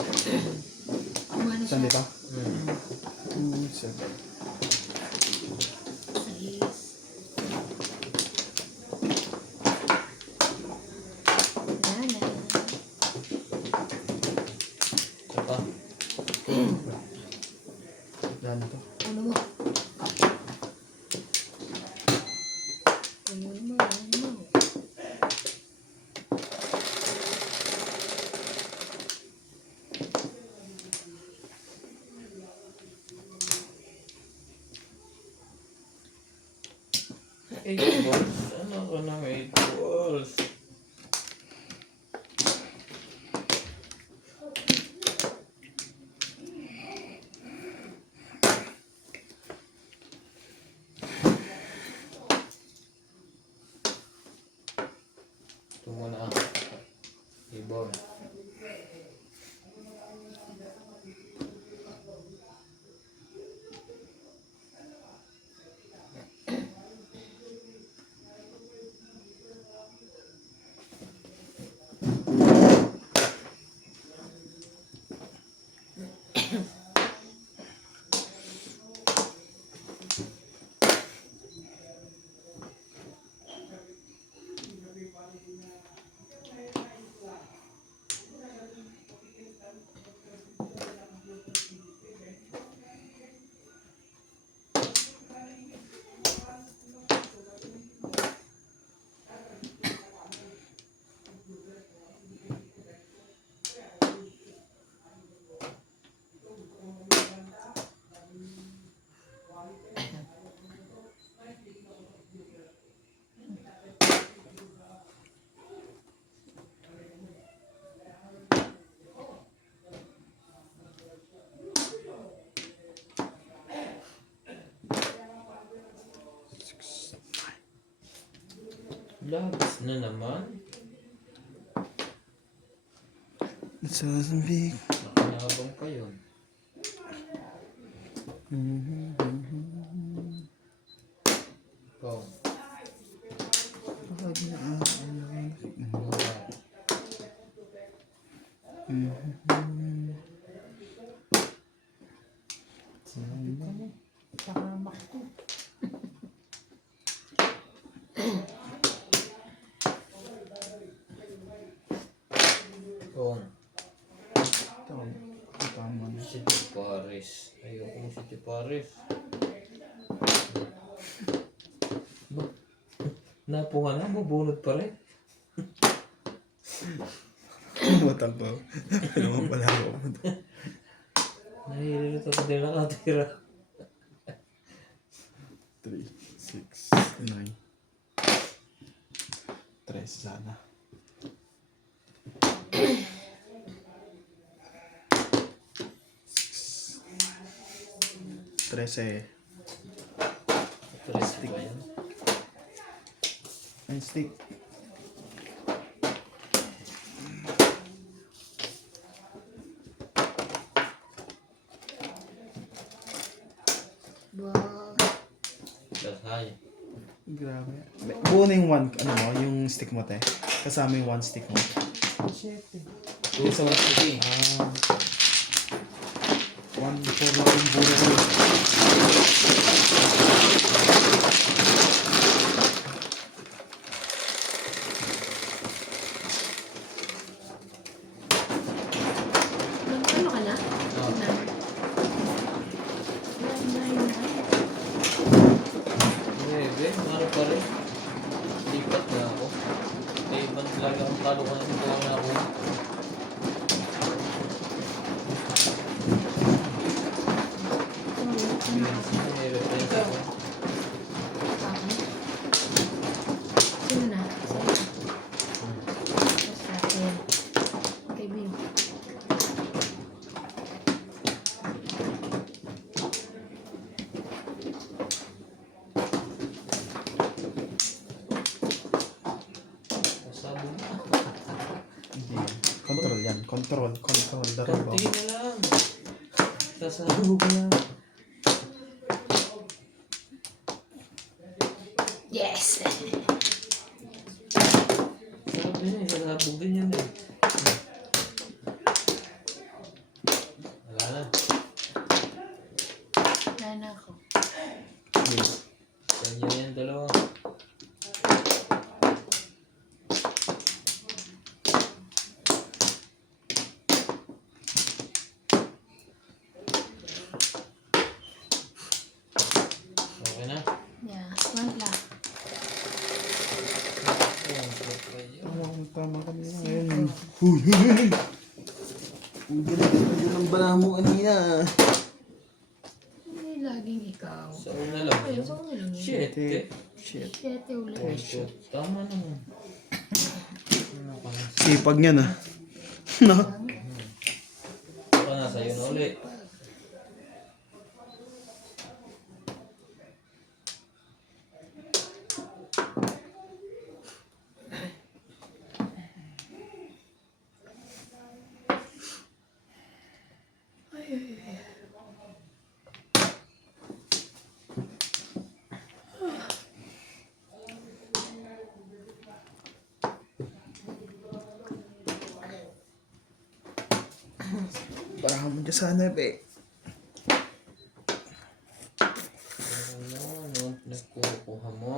Umano Saan siya. dito? Hmm. 2, 7. Sais. Nana. Ito pa. Ano to? Ano mo? Ano mo? Ano mo? Eight balls. Ano ko ng 8 balls? Ito muna ang ibon. Labis na naman. It's a big. Nakinabang pa yun. Ikaw. Pahamak ko. Ikaw. Tama na. Si Paris. Ayoko mo si Paris. Ba? Napuha na, bubunot pa rin. Matang ko. Ano mo pala ako? Nahihilito ko din nakatira. 3, 6, 9. 3 sana. Trese. Paris ba yan? Ang stick. Wow. That's high. Grabe. Buo na yung one, ano mo, yung stick mo, te. Kasama yung one stick mo. 7. 2 sa 150. Ah. 1, 4 lang yung buo ko. Ano ka na? Oh. Nine. 9, ano pa rin? Lipat na ako. Kaya ibang talaga ang talo ko na ito na ako. Hindi na lang. Sasabog na. Yes! Sarap din eh. Sasabog din yan eh. Wala na. Wala na ako. Kanya yan dalawa. Okay na? Yeah, one lang. Tama kanina. Ayun. Huy, huy, huy. Ang galing ng bala mo kanina. Hindi laging ikaw. Sa una lang Ay, yan. so ano lang yun? Shit eh. Shit. Siyete ulit. Oh shit. Tama naman. Ano ka na? Sipag niya na. No? Baka na sa'yo na ulit. Parang mo dyan sana, be. Ano nagkukuha mo?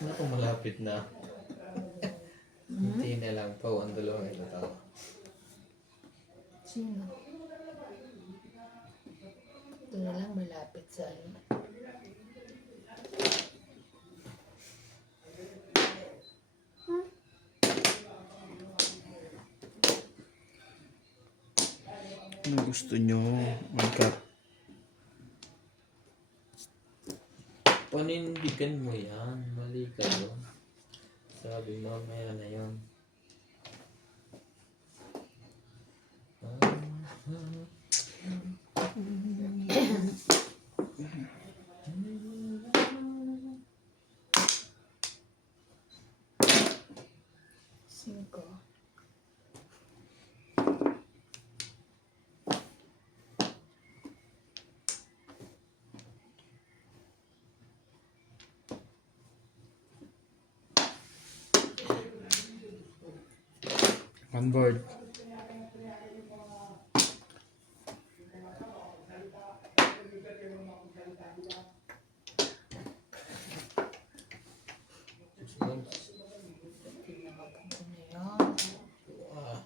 Naku, malapit na. Hindi na lang pa ang dalawang ito tao. Sino? Ito na lang malapit sa ano. Ano gusto nyo? Magkat. Panindigan mo yan. Mali ka yun. Sabi mo, meron na yun. Cinco. On board. Ito na yun. Ah,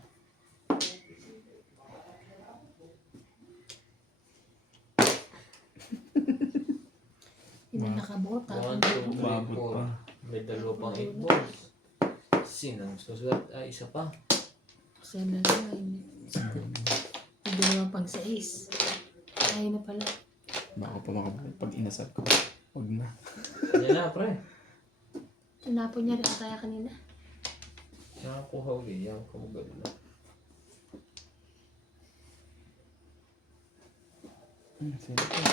Yun ang nakabota. 1, 2, 3, Umabot 4. pa. May dalawa pang 8 balls. Sinang susulat? Ay, isa pa. Kasi ano lang ay may dalawa pang 6. Ay na pala. Baka pa makabalik pag inasal ko. Huwag na. Yan na, pre. Tinapon niya rin ataya kanina. Yan ako hawli. Yan ako magalo.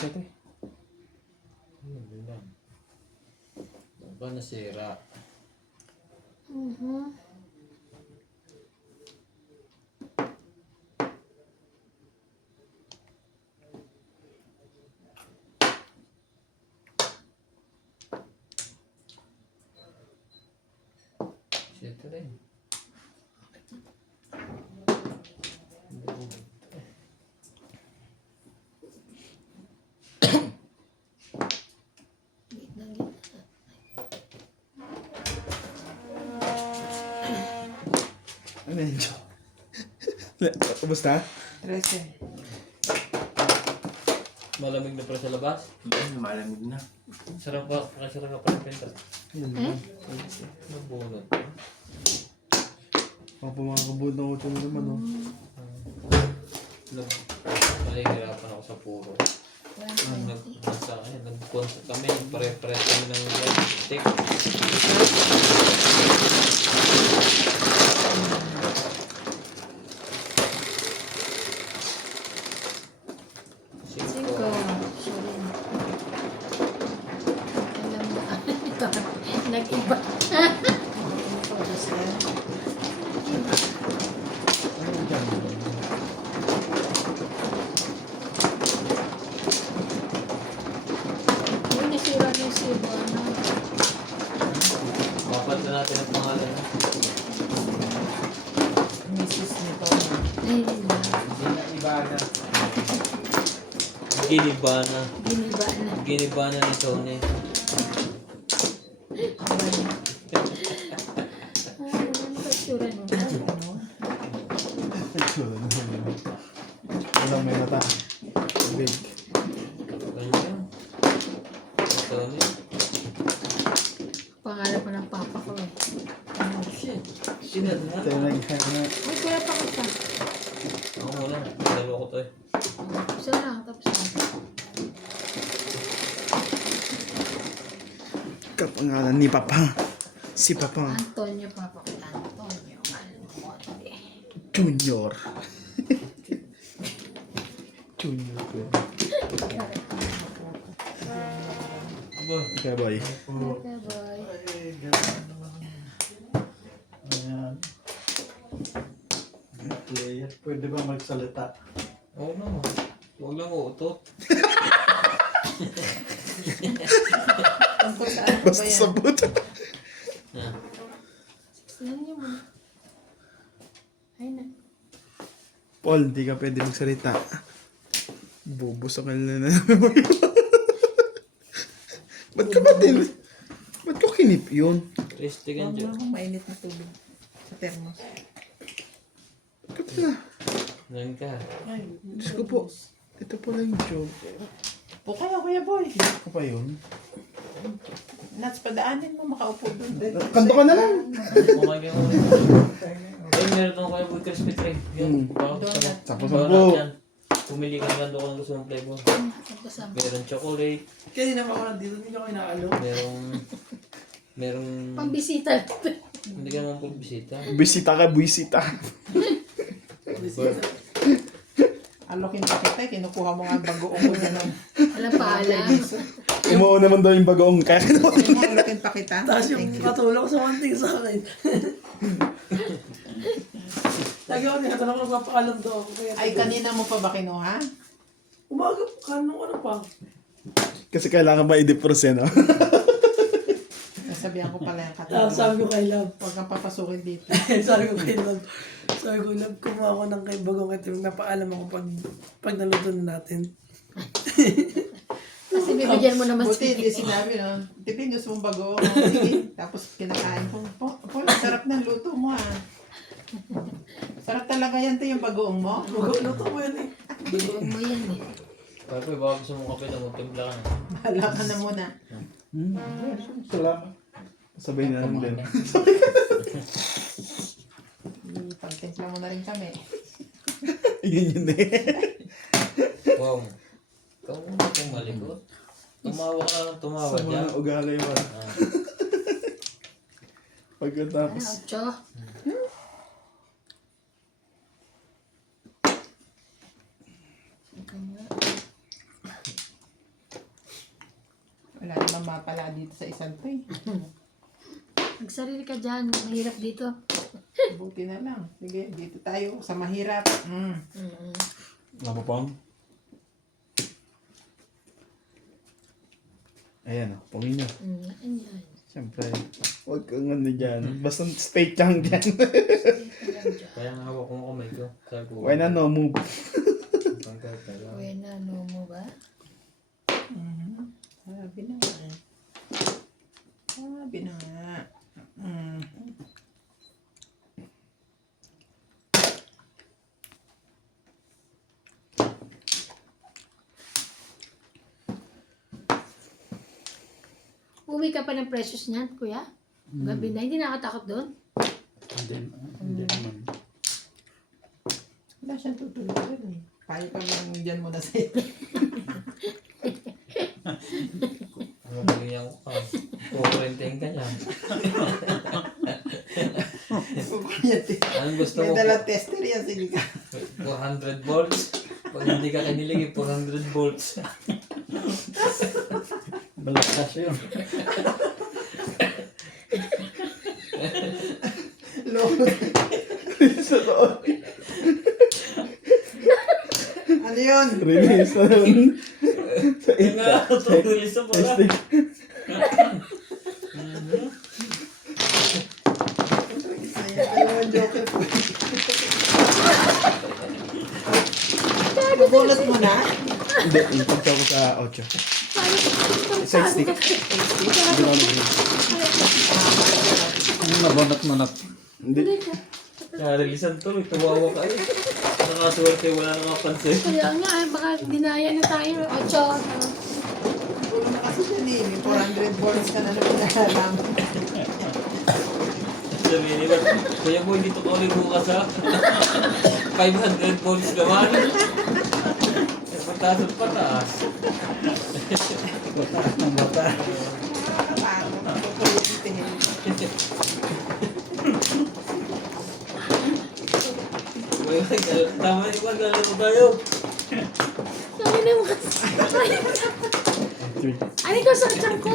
Sete. Yun lang. Baka nasira. Mhm. Shit rin. Gitna, gitna. Ano yun, Jo? Kumusta? 13. Malamig na pa sa labas. Malamig na. Sarap pa. Pakasarap ka pa ng penta. Eh? Nabunod. Mga pumakabod ng utong naman, no? Nahihirapan ako sa puro. Nasa akin, nag-concert kami. Pare-pare kami ng stick. Cinco. Sorry. Alam na. Nag-iba. Focus yan. Yung nasira na yung sibo, ano. Dapat na natin ang pangalan. Mrs. nito. Ay, hindi. Ginibana. Giniba na. Ginibana ni Tony. Ano ba itsura nun? Ano? Walang may mata. Big. Ganyan. Tony. Pangalan pa ng papa ko eh. Oh shit. Sinad na. Ito yung nag-hang. Ay, kuya pa kita. Ako muna. Dalawa ko to eh. Isa lang, tapos na. Kapangalan ni Papa. Si Papa. Antonio, papa ko. Antonio. Almonte. Junior. Junior ko. Aba. Okay, boy. Okay, boy. Ayan. Player, pwede ba magsalita? Oo na. Huwag lang uutot. Tungkol sa ano ba Basta yan? sabot. Ah. Yan niyo muna. Ay na. Paul, hindi ka pwede magsalita. Bobo sa kanila na. Ba't ka ba din? Ba't ko kinip yun? Christy Huwag ganyan. mo akong mainit na tubig sa thermos. Ba't ka na? Nan ka. Ay, Diyos ko po. Ito pala yung joke. po kayo, Kuya Boy. Ako pa yun. Nats, padaanin mo, makaupo doon. Kanto ka na lang. Kumain ka muna. Ay, meron akong kaya food crispy tray. Yan. Bawa Donut. ka. Tapos Bawa ang lahat yan. Pumili ka lang doon kung gusto mong flavor. Tapos ang Meron chocolate. Kanina pa ako nandito, hindi ako inaalo. Merong pambisita. hindi ka naman pagbisita. Bisita ka, bisita. Alokin pa kita, kinukuha mo nga ang bagoong mo na nun. Alam pa alam. Umuo naman daw yung bagoong. Kaya kinuha. Alokin pa kita. Tapos yung Thank you. katulong sa manting sa akin. Lagi ako tinatanong ko nagpapakalam daw ako. Kaya Ay, kanina mo pa ba kinuha? Umaga, kanong ano pa? Kasi kailangan ba i-depress no? Nasabihan ko pala yung Tapos sabi katulong. ko kay Love. Huwag kang papasukin dito. Sabi ko kay Love. Sabi ko, Love, kumuha ako ng kay Bagong ito. Napaalam ako pag naluto na natin. Kasi bibigyan mo naman Buti, hindi sinabi, no? Tipin, gusto mong bago. Sige. Tapos kinakain ko. Paul, sarap ng luto mo, ah. Sarap talaga yan, to yung bagoong mo. Luto mo yan eh. Bubuong mo yan eh. Papa, baka gusto mong kape na magtimpla ka na. Bahala ka na muna. Salamat. Sabay na lang din. Pagtimpla mo na rin kami. Yun yun eh. Wow. Ikaw mo kung malikot. Tumawa ka lang tumawa Sa dyan. mga ugali mo. Ah. Ano, Pagkatapos. Ocho? Wala naman mapala dito sa isang to, eh. Magsarili ka dyan. Mahirap dito. Buti na lang. Sige, dito tayo sa mahirap. Wala pa pang? Ayan o, pangin nyo. Ayan. Siyempre, huwag kang ano dyan. Basta stay lang dyan. Kaya nga hawak ko mo kamay ko. Sabi ko, Why na no move? tanggal ka lang. Uy, ano mo ba? Sabi na nga. Sabi na nga. Uwi ka pa ng precious niyan, kuya? Gabi na. Hindi nakatakot doon? Hindi naman. Wala siyang tutulugan, eh. Payo ka lang dyan muna sa ito. Ano bigyan ko ka? Kukurentahin ka niya. Anong gusto mo? May dalang tester yan, sige ka. 400 volts? Pag hindi ka kinilig, 400 volts. Malakas yun. Ano yun? Release na naman. Sa Yung nga, release na pala. Hashtag. Dalawang joker po. Mabunot mo na? Hindi, impag ko sa 8. Side stick. Hindi ko nabunot-munot. Hindi. Releasean to, tuwawa ka eh. Nakaswerte, wala nakapansin. Kaya nga, baka dinaya na tayo. 8. Pulo na kasi dyan eh. May 400 balls ka na pinalaman. Sabihin nila, Kuya Boy, dito ka ulit bukas ha. 500 volts naman. Pataas at pataas. Bata ng bata. Paano? Kukulitin. Tama yung maglalaro tayo. Sabi na mo kasi. Ano ko sa tiyan ko?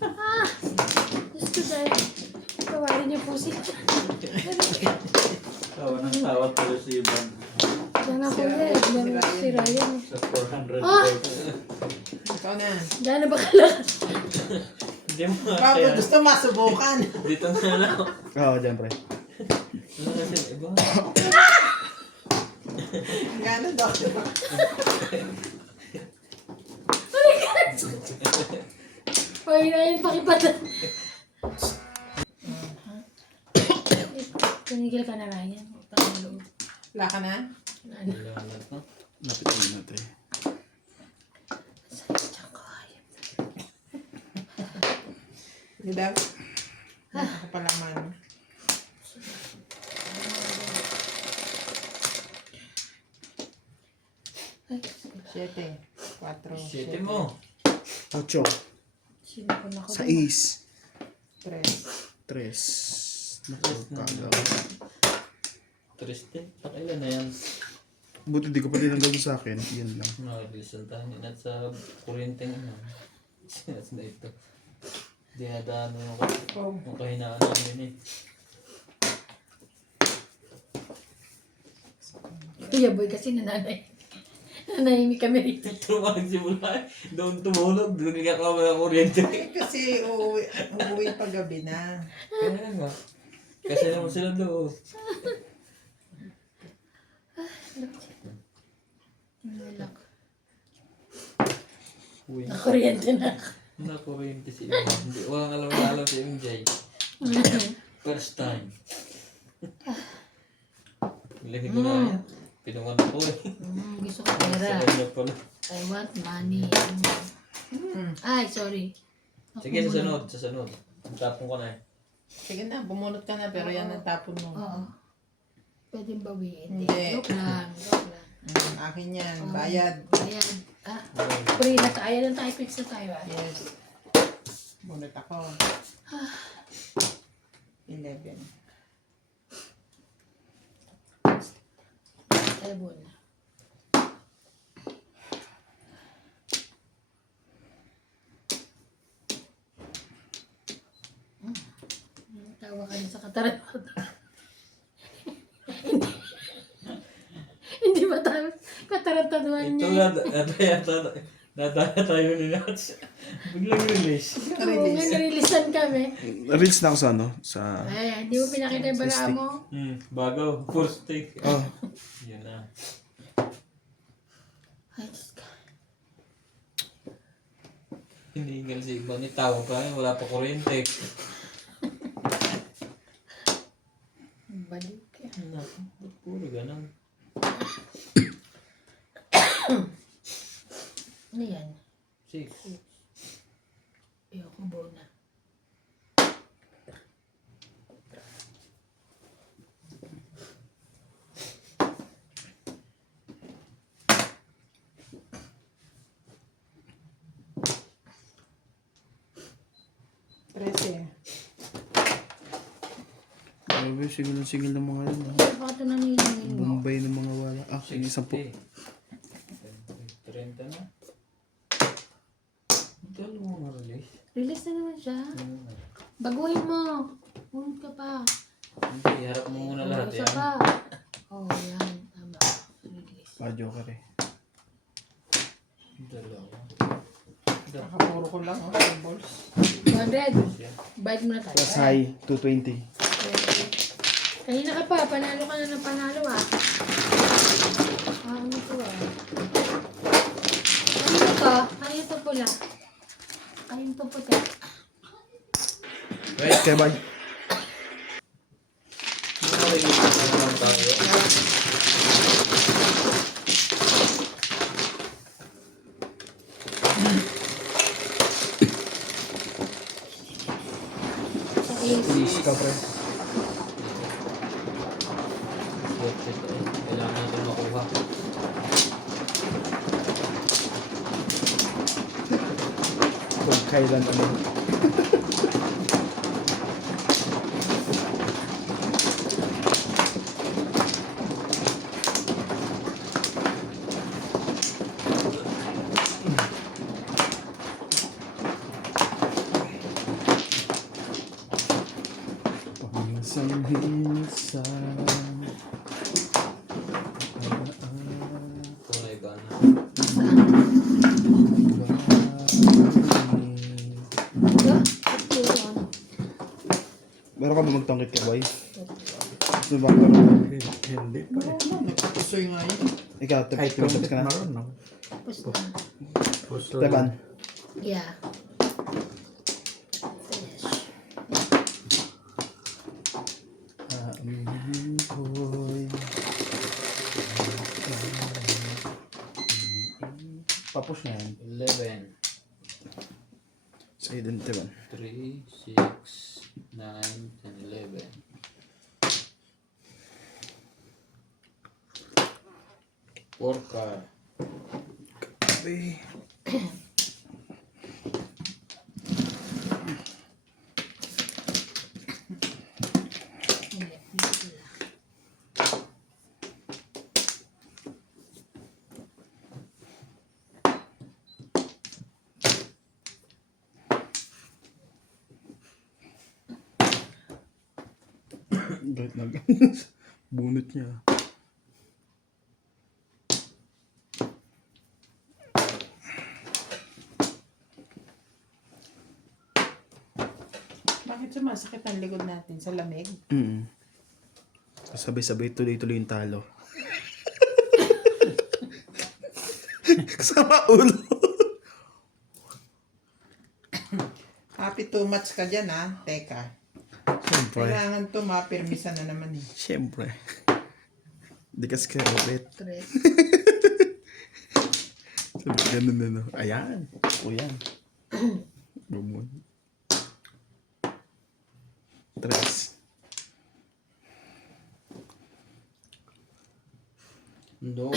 Ah! Diyos ko dahil. Kawarin niyo po si. Tawa ng tawa pala si Ivan. Diyan ako ulit. Diyan si Ryan. Sa 400 Ah! volts. Ikaw na. Diyan na ba kalakas? Hindi mo nga Papa, kaya. gusto masubukan. Dito na lang. Oo, dyan pre. Ano kasi, iba? Gano'n, doctor? Hoy, Ryan, pakipata. Tumigil ka na, Ryan. Utang na loob. Wala ka na? Ano? Napitin natin. Tiyan ko, ayun. Hindi daw. Nakapalaman. Ay, 7, 4, Siyete mo. 8. sino ko na ko? 6. 3. 3. Nakakagaw. Triste. Pakilan na yan. Buti di ko pa tinanggal sa akin. Yan lang. Nakabilisan tayo. At sa kuryenteng ano. Sinas na ito. Dinadaan mo yung kahinaan namin eh. Kuya Boy kasi nananay. Nanahimik kami rito. Tumawag si Bulay. Doon tumulog. Doon ka kami ng kuryente. Eh, kasi uuwi pa gabi na. Kaya nga. Kasi naman sila doon. Nalak. Uwi. Nakuryente na. Nakuryente si Ivan. Hindi, walang alam si MJ. First time. Ilagay ko na yan. Pinungan ko eh. Gusto ko Sa pera. kanya pala. I want money. Ay, sorry. Sige, sa sunod. Tapon ko na eh. Sige na, bumunot ka na pero yan ang tapon mo. Oo. Pwedeng bawiin. Hindi. Joke lang. Joke lang. Akin yan, bayad. Ayan. Ah, free na tayo. Ayan tayo. Fix na tayo. Ah. Yes. Bunot ako. 11. Ebon. Tawa ka na sa katarata. Hindi ba tayo katarantaduhan Ito niya? nadaya tayo ni Nats. Biglang release. Oo, nga nireleasean kami. Reels na ako sa ano? Sa... Ay, hindi mo pinakita yung bara mo. Bago. First take. Oh. Yan na. Ay, Diyos ka. Hinihingal si Ivan. Tawa pa rin. Wala pa kuryente. Balik. Naku, ba't puro ganun? Ano yan? 6. Ayoko buo na. Grabe, sigil ng mga yun. Baka ito naniningin mo. Bombay ng mga wala. Ah, hindi 10. 30 na. Ito ano mo release? Release na naman siya. Baguhin mo. Punot ka pa. Hindi, harap mo muna lahat Isa yan. pa. Oh, yan. Tama. Release. Pa-joker eh. Dalawa. Nakapuro ko lang, oh, yung balls. 200. Bite mo na tayo. Plus high, 220. Kanina ka pa. Panalo ka na ng panalo ah. Ano to ah. Ano to? Ano ito pula? Ano ito puti? Wait, Okay, bye. makikita na naman tayo. Sa AC. Please, ka pre. Wait, ito eh. Kailangan natin makuha. Kung kailan ano. Paminsan-minsan. Kulay ba na? Ito? Ito yun. Meron ka ba magtangkit ka, boy? Gusto ba ka Hindi pa eh. Nagpapusoy nga yun. Ikaw, tumipot ka na. Tapos na. Teban. Yeah. Finish. Papush na yan. 11, Sa hidden teban. 3, 6, 9, 10, 11. Porka. Kape. Hindi. Hindi sila. Kahit nag... Bunot niya. Bakit sumasakit ang likod natin sa lamig? Sabay-sabay tuloy-tuloy yung talo. Kasama ulo. Happy too much ka dyan, ha? Teka. Siyempre. Kailangan to mapirmisan na naman eh. Siyempre. Di kasi kaya ulit. Tres. Sabi ganun na no. Ayan. O yan. Bumon. Tres. No.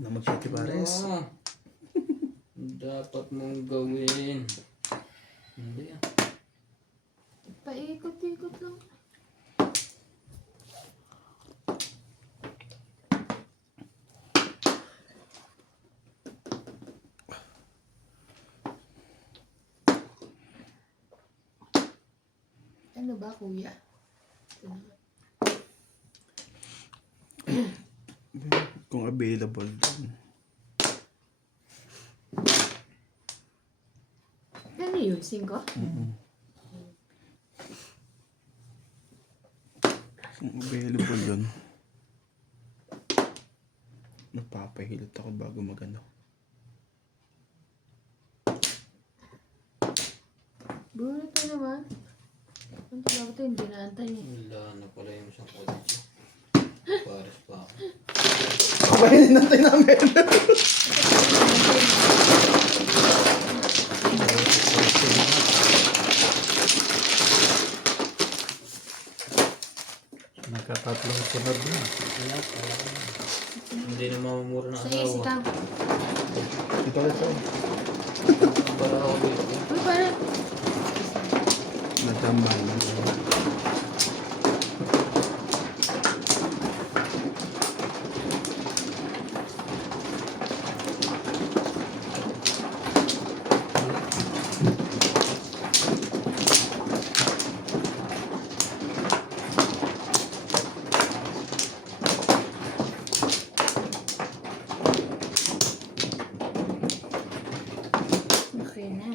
Na mag-shitty pares. Ah. Dapat mong gawin. Hindi ah. Paikot-ikot lang. Ano ba, kuya? Kung available dun. Ano yun? 5? Kung available yun. Napapahilot ako bago magano. Bunot na naman. Ang talaga ito, hindi naantay eh. Wala na pala yung isang kotse. Pares pa ako. Kapainin natin namin. Nagkatatlong sunod na. Wala, wala ko na. Hindi na mamamura ng Sige, asawa. sitaw. Dito ulit tayo. Para ako dito. Uy, parang. Natambay. Okay na.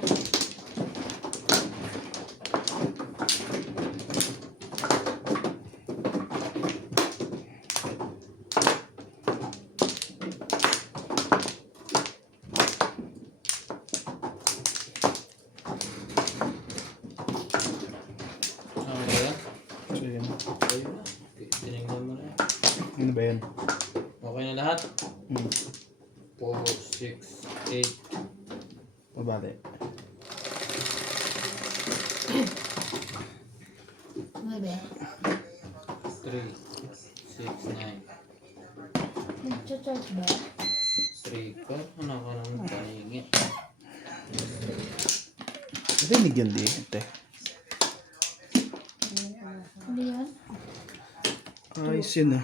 Ano ba yan? Sige. Ayun na. Tinignan mo na. Ano ba yan? Okay na lahat? Hmm. 4, 6, 8. Mabali. Ano ba? 3, 6, 9. Nag-charge ba? 3 ka? Ano ka nang pahingi? Rinig yun di. Ate. Hindi yan. Ayos yun ah.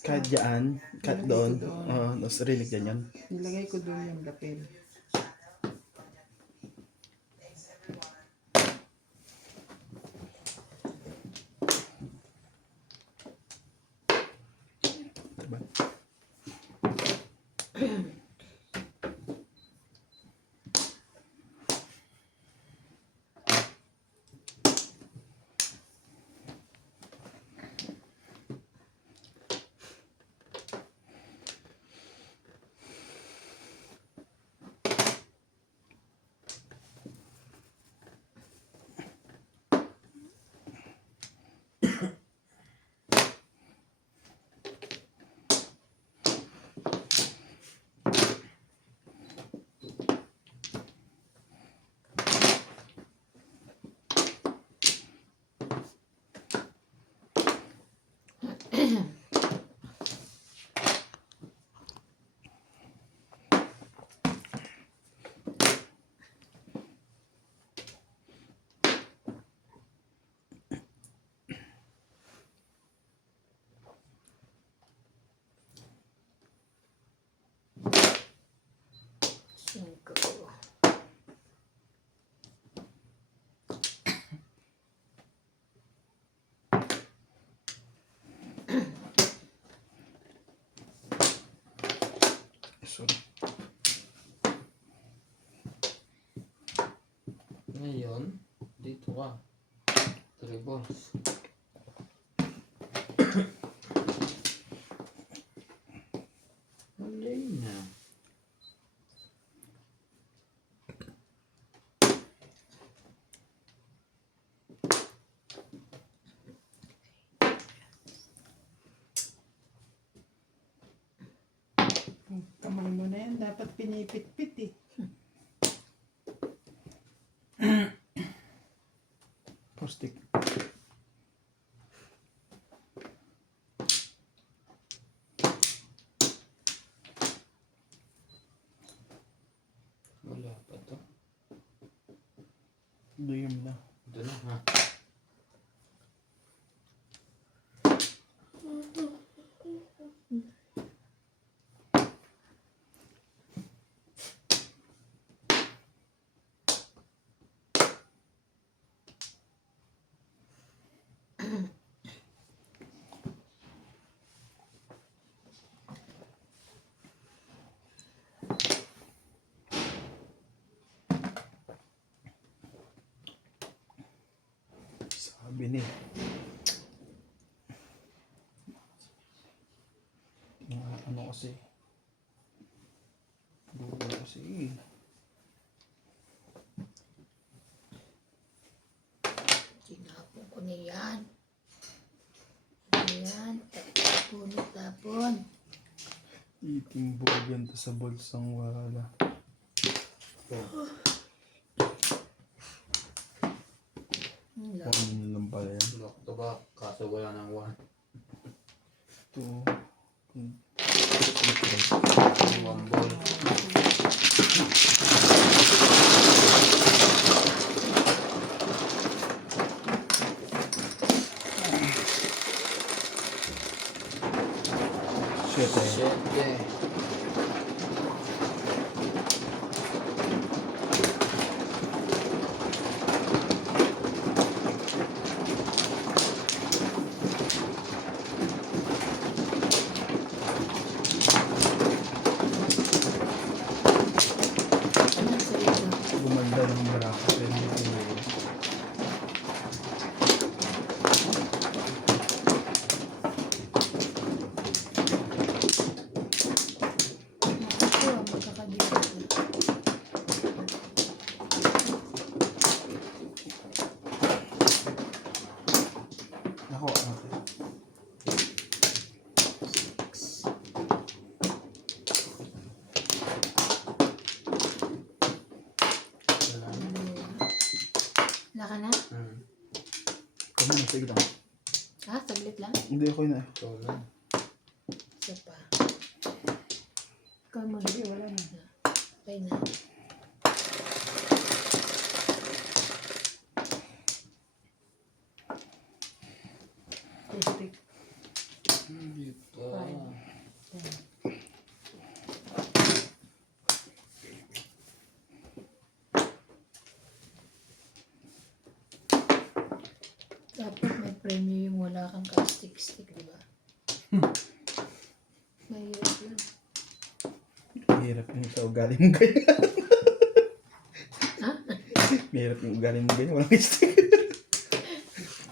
Kahit dyan, kahit doon. Tapos rinig ganyan. Nilagay ko doon yung lapel. Diba? Cinco. Sorry. Ngayon, dito ka. 3 balls. Mali na. Kamay mo na yan. Dapat pinipit-pit eh. Postik. Wala pa to. Duyom na. Ito na ha. Sabi ni. Ano kasi. Google kasi. Tinapon ko na yan. Ayan. Tapon. Eating bogan to sa bulsang wala. Wala. Ano lang pala yan. Back to back. Cut. kaso wala nang 1. 2, 1 ball. Siyete. 7. Ano sa ito? Gumanda ng bracket. Then, Ako, magkakadikit na. ako, ano? Wala ka na? Kami na, sige lang. Ha? Saglit lang? Hindi ako na. Ito lang. Isa pa. Ikaw mo na. Wala na. Okay na. Acoustic. Hindi pa. Dapat may premyo yung wala kang ka-stick-stick, di ba? Mahirap yun. Mahirap yung sa ugali mo ganyan. Ha? Mahirap yung ugali mo ganyan. Walang stick.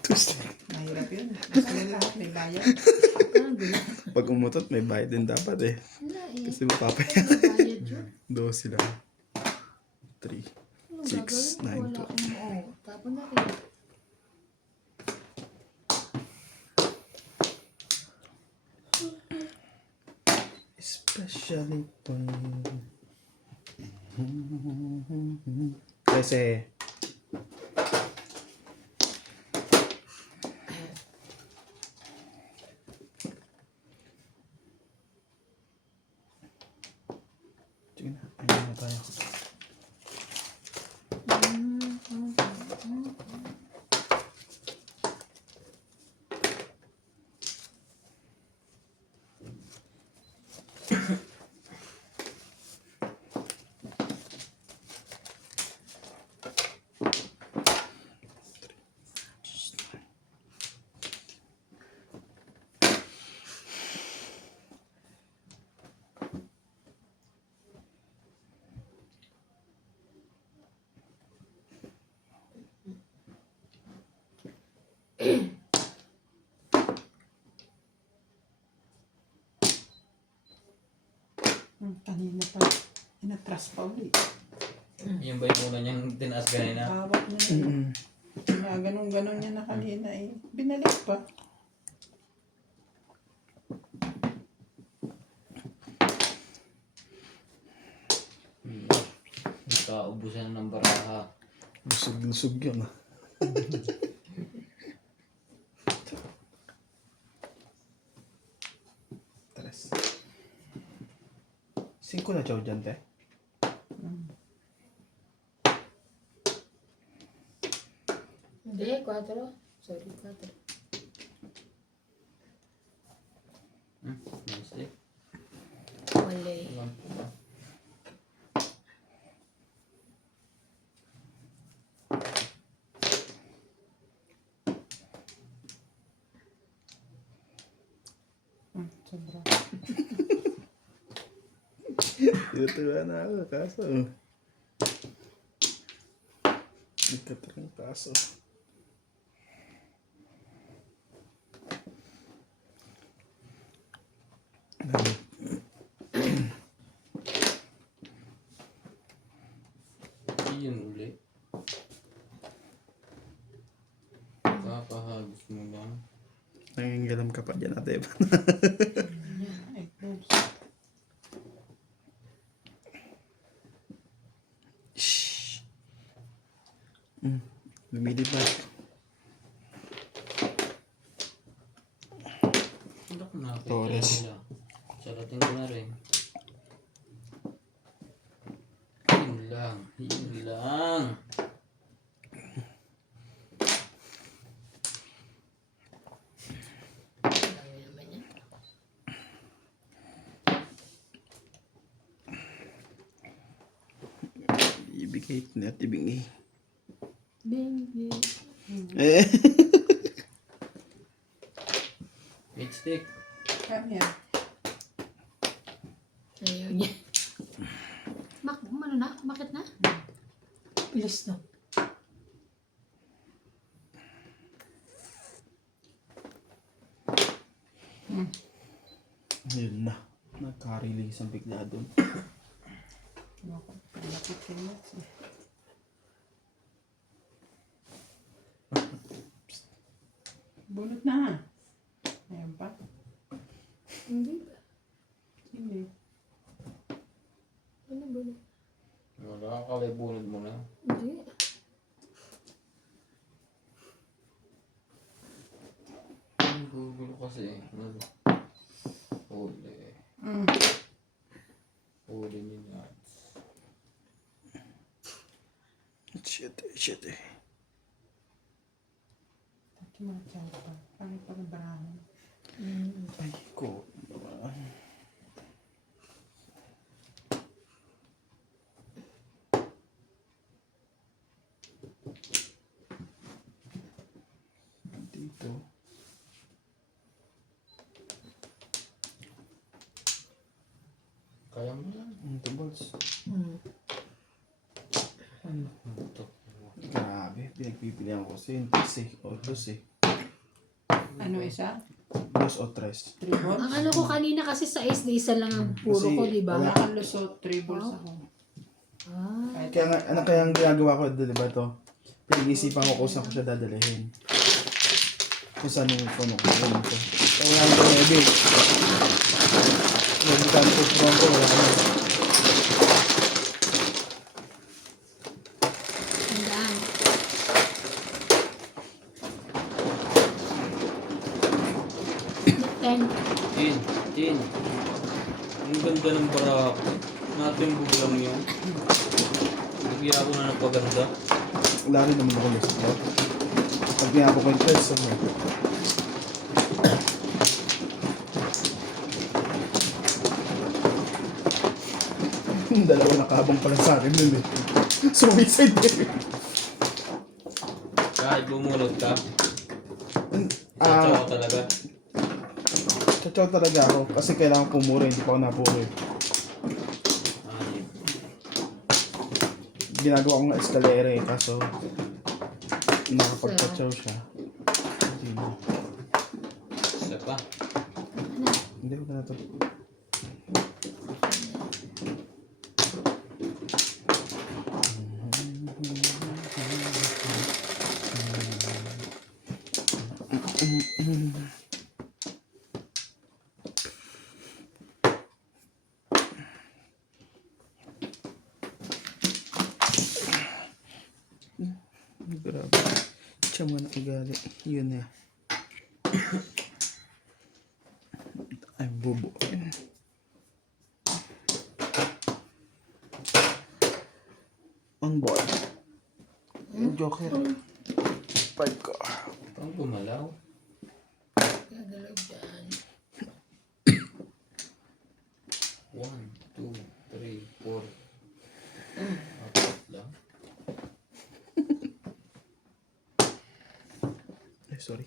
Two stick. Mahirap yun. Gusto nila lahat may bayad. Ah, gulo. Pag umutot, may bayad din dapat eh. Wala eh. Kasi mapapaya. Bayad yun. 2 lang. 3. Ano 6, gagawin 9, ko? Wala akong oo. Tapon na rin. Especially when... Kasi... Sige na, ayun na tayo. Kanina pa. Inatras pa ulit. Yung ba yung una niyang tinaas kanina? Hawak niya na yun. Ganun-ganun niya na kanina eh. Binalik pa. Kaubusan ng baraha. Lusog-lusog yun ah. Tres. 5 na chow dyan, te. Hindi, 4. Sorry, 4. Nice eh. Mali. Alam ko ba? Sobra. Tutuwa na ako, kaso. Nagkatrang kaso. Yun uli. Kakahagos mo lang. Nangingilam ka pa dyan, ate. Ay, close. Shhh. Lumilipad. Nakita Torres. nila. Salatin ko na rin. Yun lang. Yun lang. Ibigay na at ibigay. Baby. Eh. Meat stick. Kaya yan. Ayaw niya. Ano na? Bakit na? Bilis na. Yun na. Nagka-release ang bigla doon. Ako, palapit kay Max eh. Bunot na ha. Ayan pa. Hindi ba? Hindi. Ano ba? Wala ka kalibunod mo na. Hindi. Ang gugulo kasi. Huli. Huli ni Nats. Shit eh. Taki mga tiyan pa. Pangit pa ng barahan. Ay, ko. Dito. Kaya mo yan. Ito balls. Ito. Grabe. Pinagpipilihan ko kasi yung tis eh. O dos eh. Ano isa? Dos o tres. 3 balls? Ang ano ko kanina kasi sa is na isa lang ang puro Kasi ko, di ba? wala- Nakalusot 3 balls ako. Ah. Kahit Kaya nga, ano kaya ang ginagawa ko doon, diba to? Pinag-isipan ko kung saan ko siya dadalhin. Kung saan yung phone ko. Kaya nga ito, maybe. Maybe kami ko phone ko, wala na. Tandaan. Ten. Tin. Ang ganda ng barak. Natin buglang yun. Lagyan ako na ng paganda. Wala rin naman ako lusot ba? Pag pinako ko yung test, ano? Dalawa nakabang pala sa akin dun eh. Suicide eh. Kahit bumunod ka, Ah, tsaka talaga. Chachaw talaga ako kasi kailangan pumura, hindi pa ako napuro eh. Anip. Ginagawa ko nga escalera eh, kaso nakapag-chachaw siya. Hindi na. Isa pa. Hindi, wag na to. Grabe. Siya mga nakagali. Yun na. Ay, bubo. On board. Joker. Five ko. Ang gumalaw. Gagalaw dyan. 1, 2, 3, 4. Apat lang. Ay, sorry.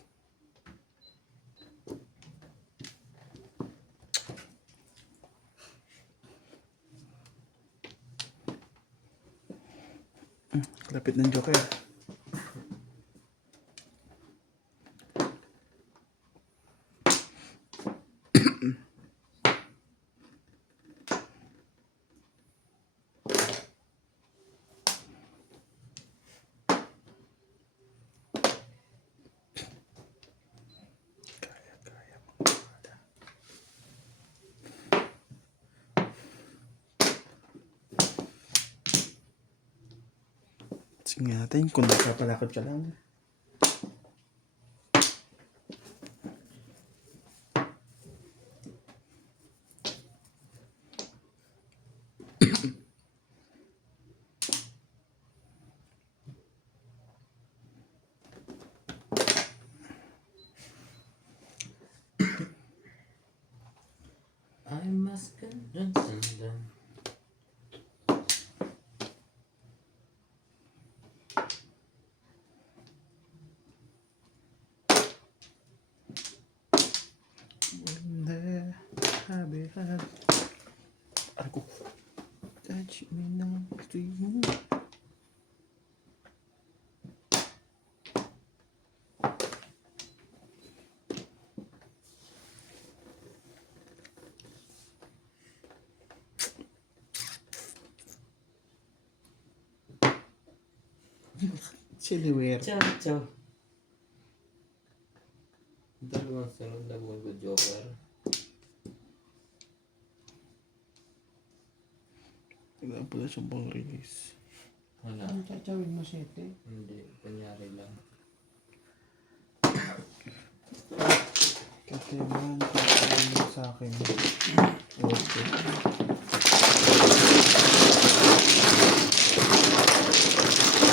Lapit ng Joker. Sige natin kung nagpapalakad ka lang. mas ganda. Ganda. Ako. Touch me now, to you. Chiliware. Ciao, ciao. Dalawang sunod na buwan ko, Joker. Kailangan pala siyang pang release. Wala. Ang tsachawin mo, Sete. Hindi. Kunyari lang. Kasi man, sa akin.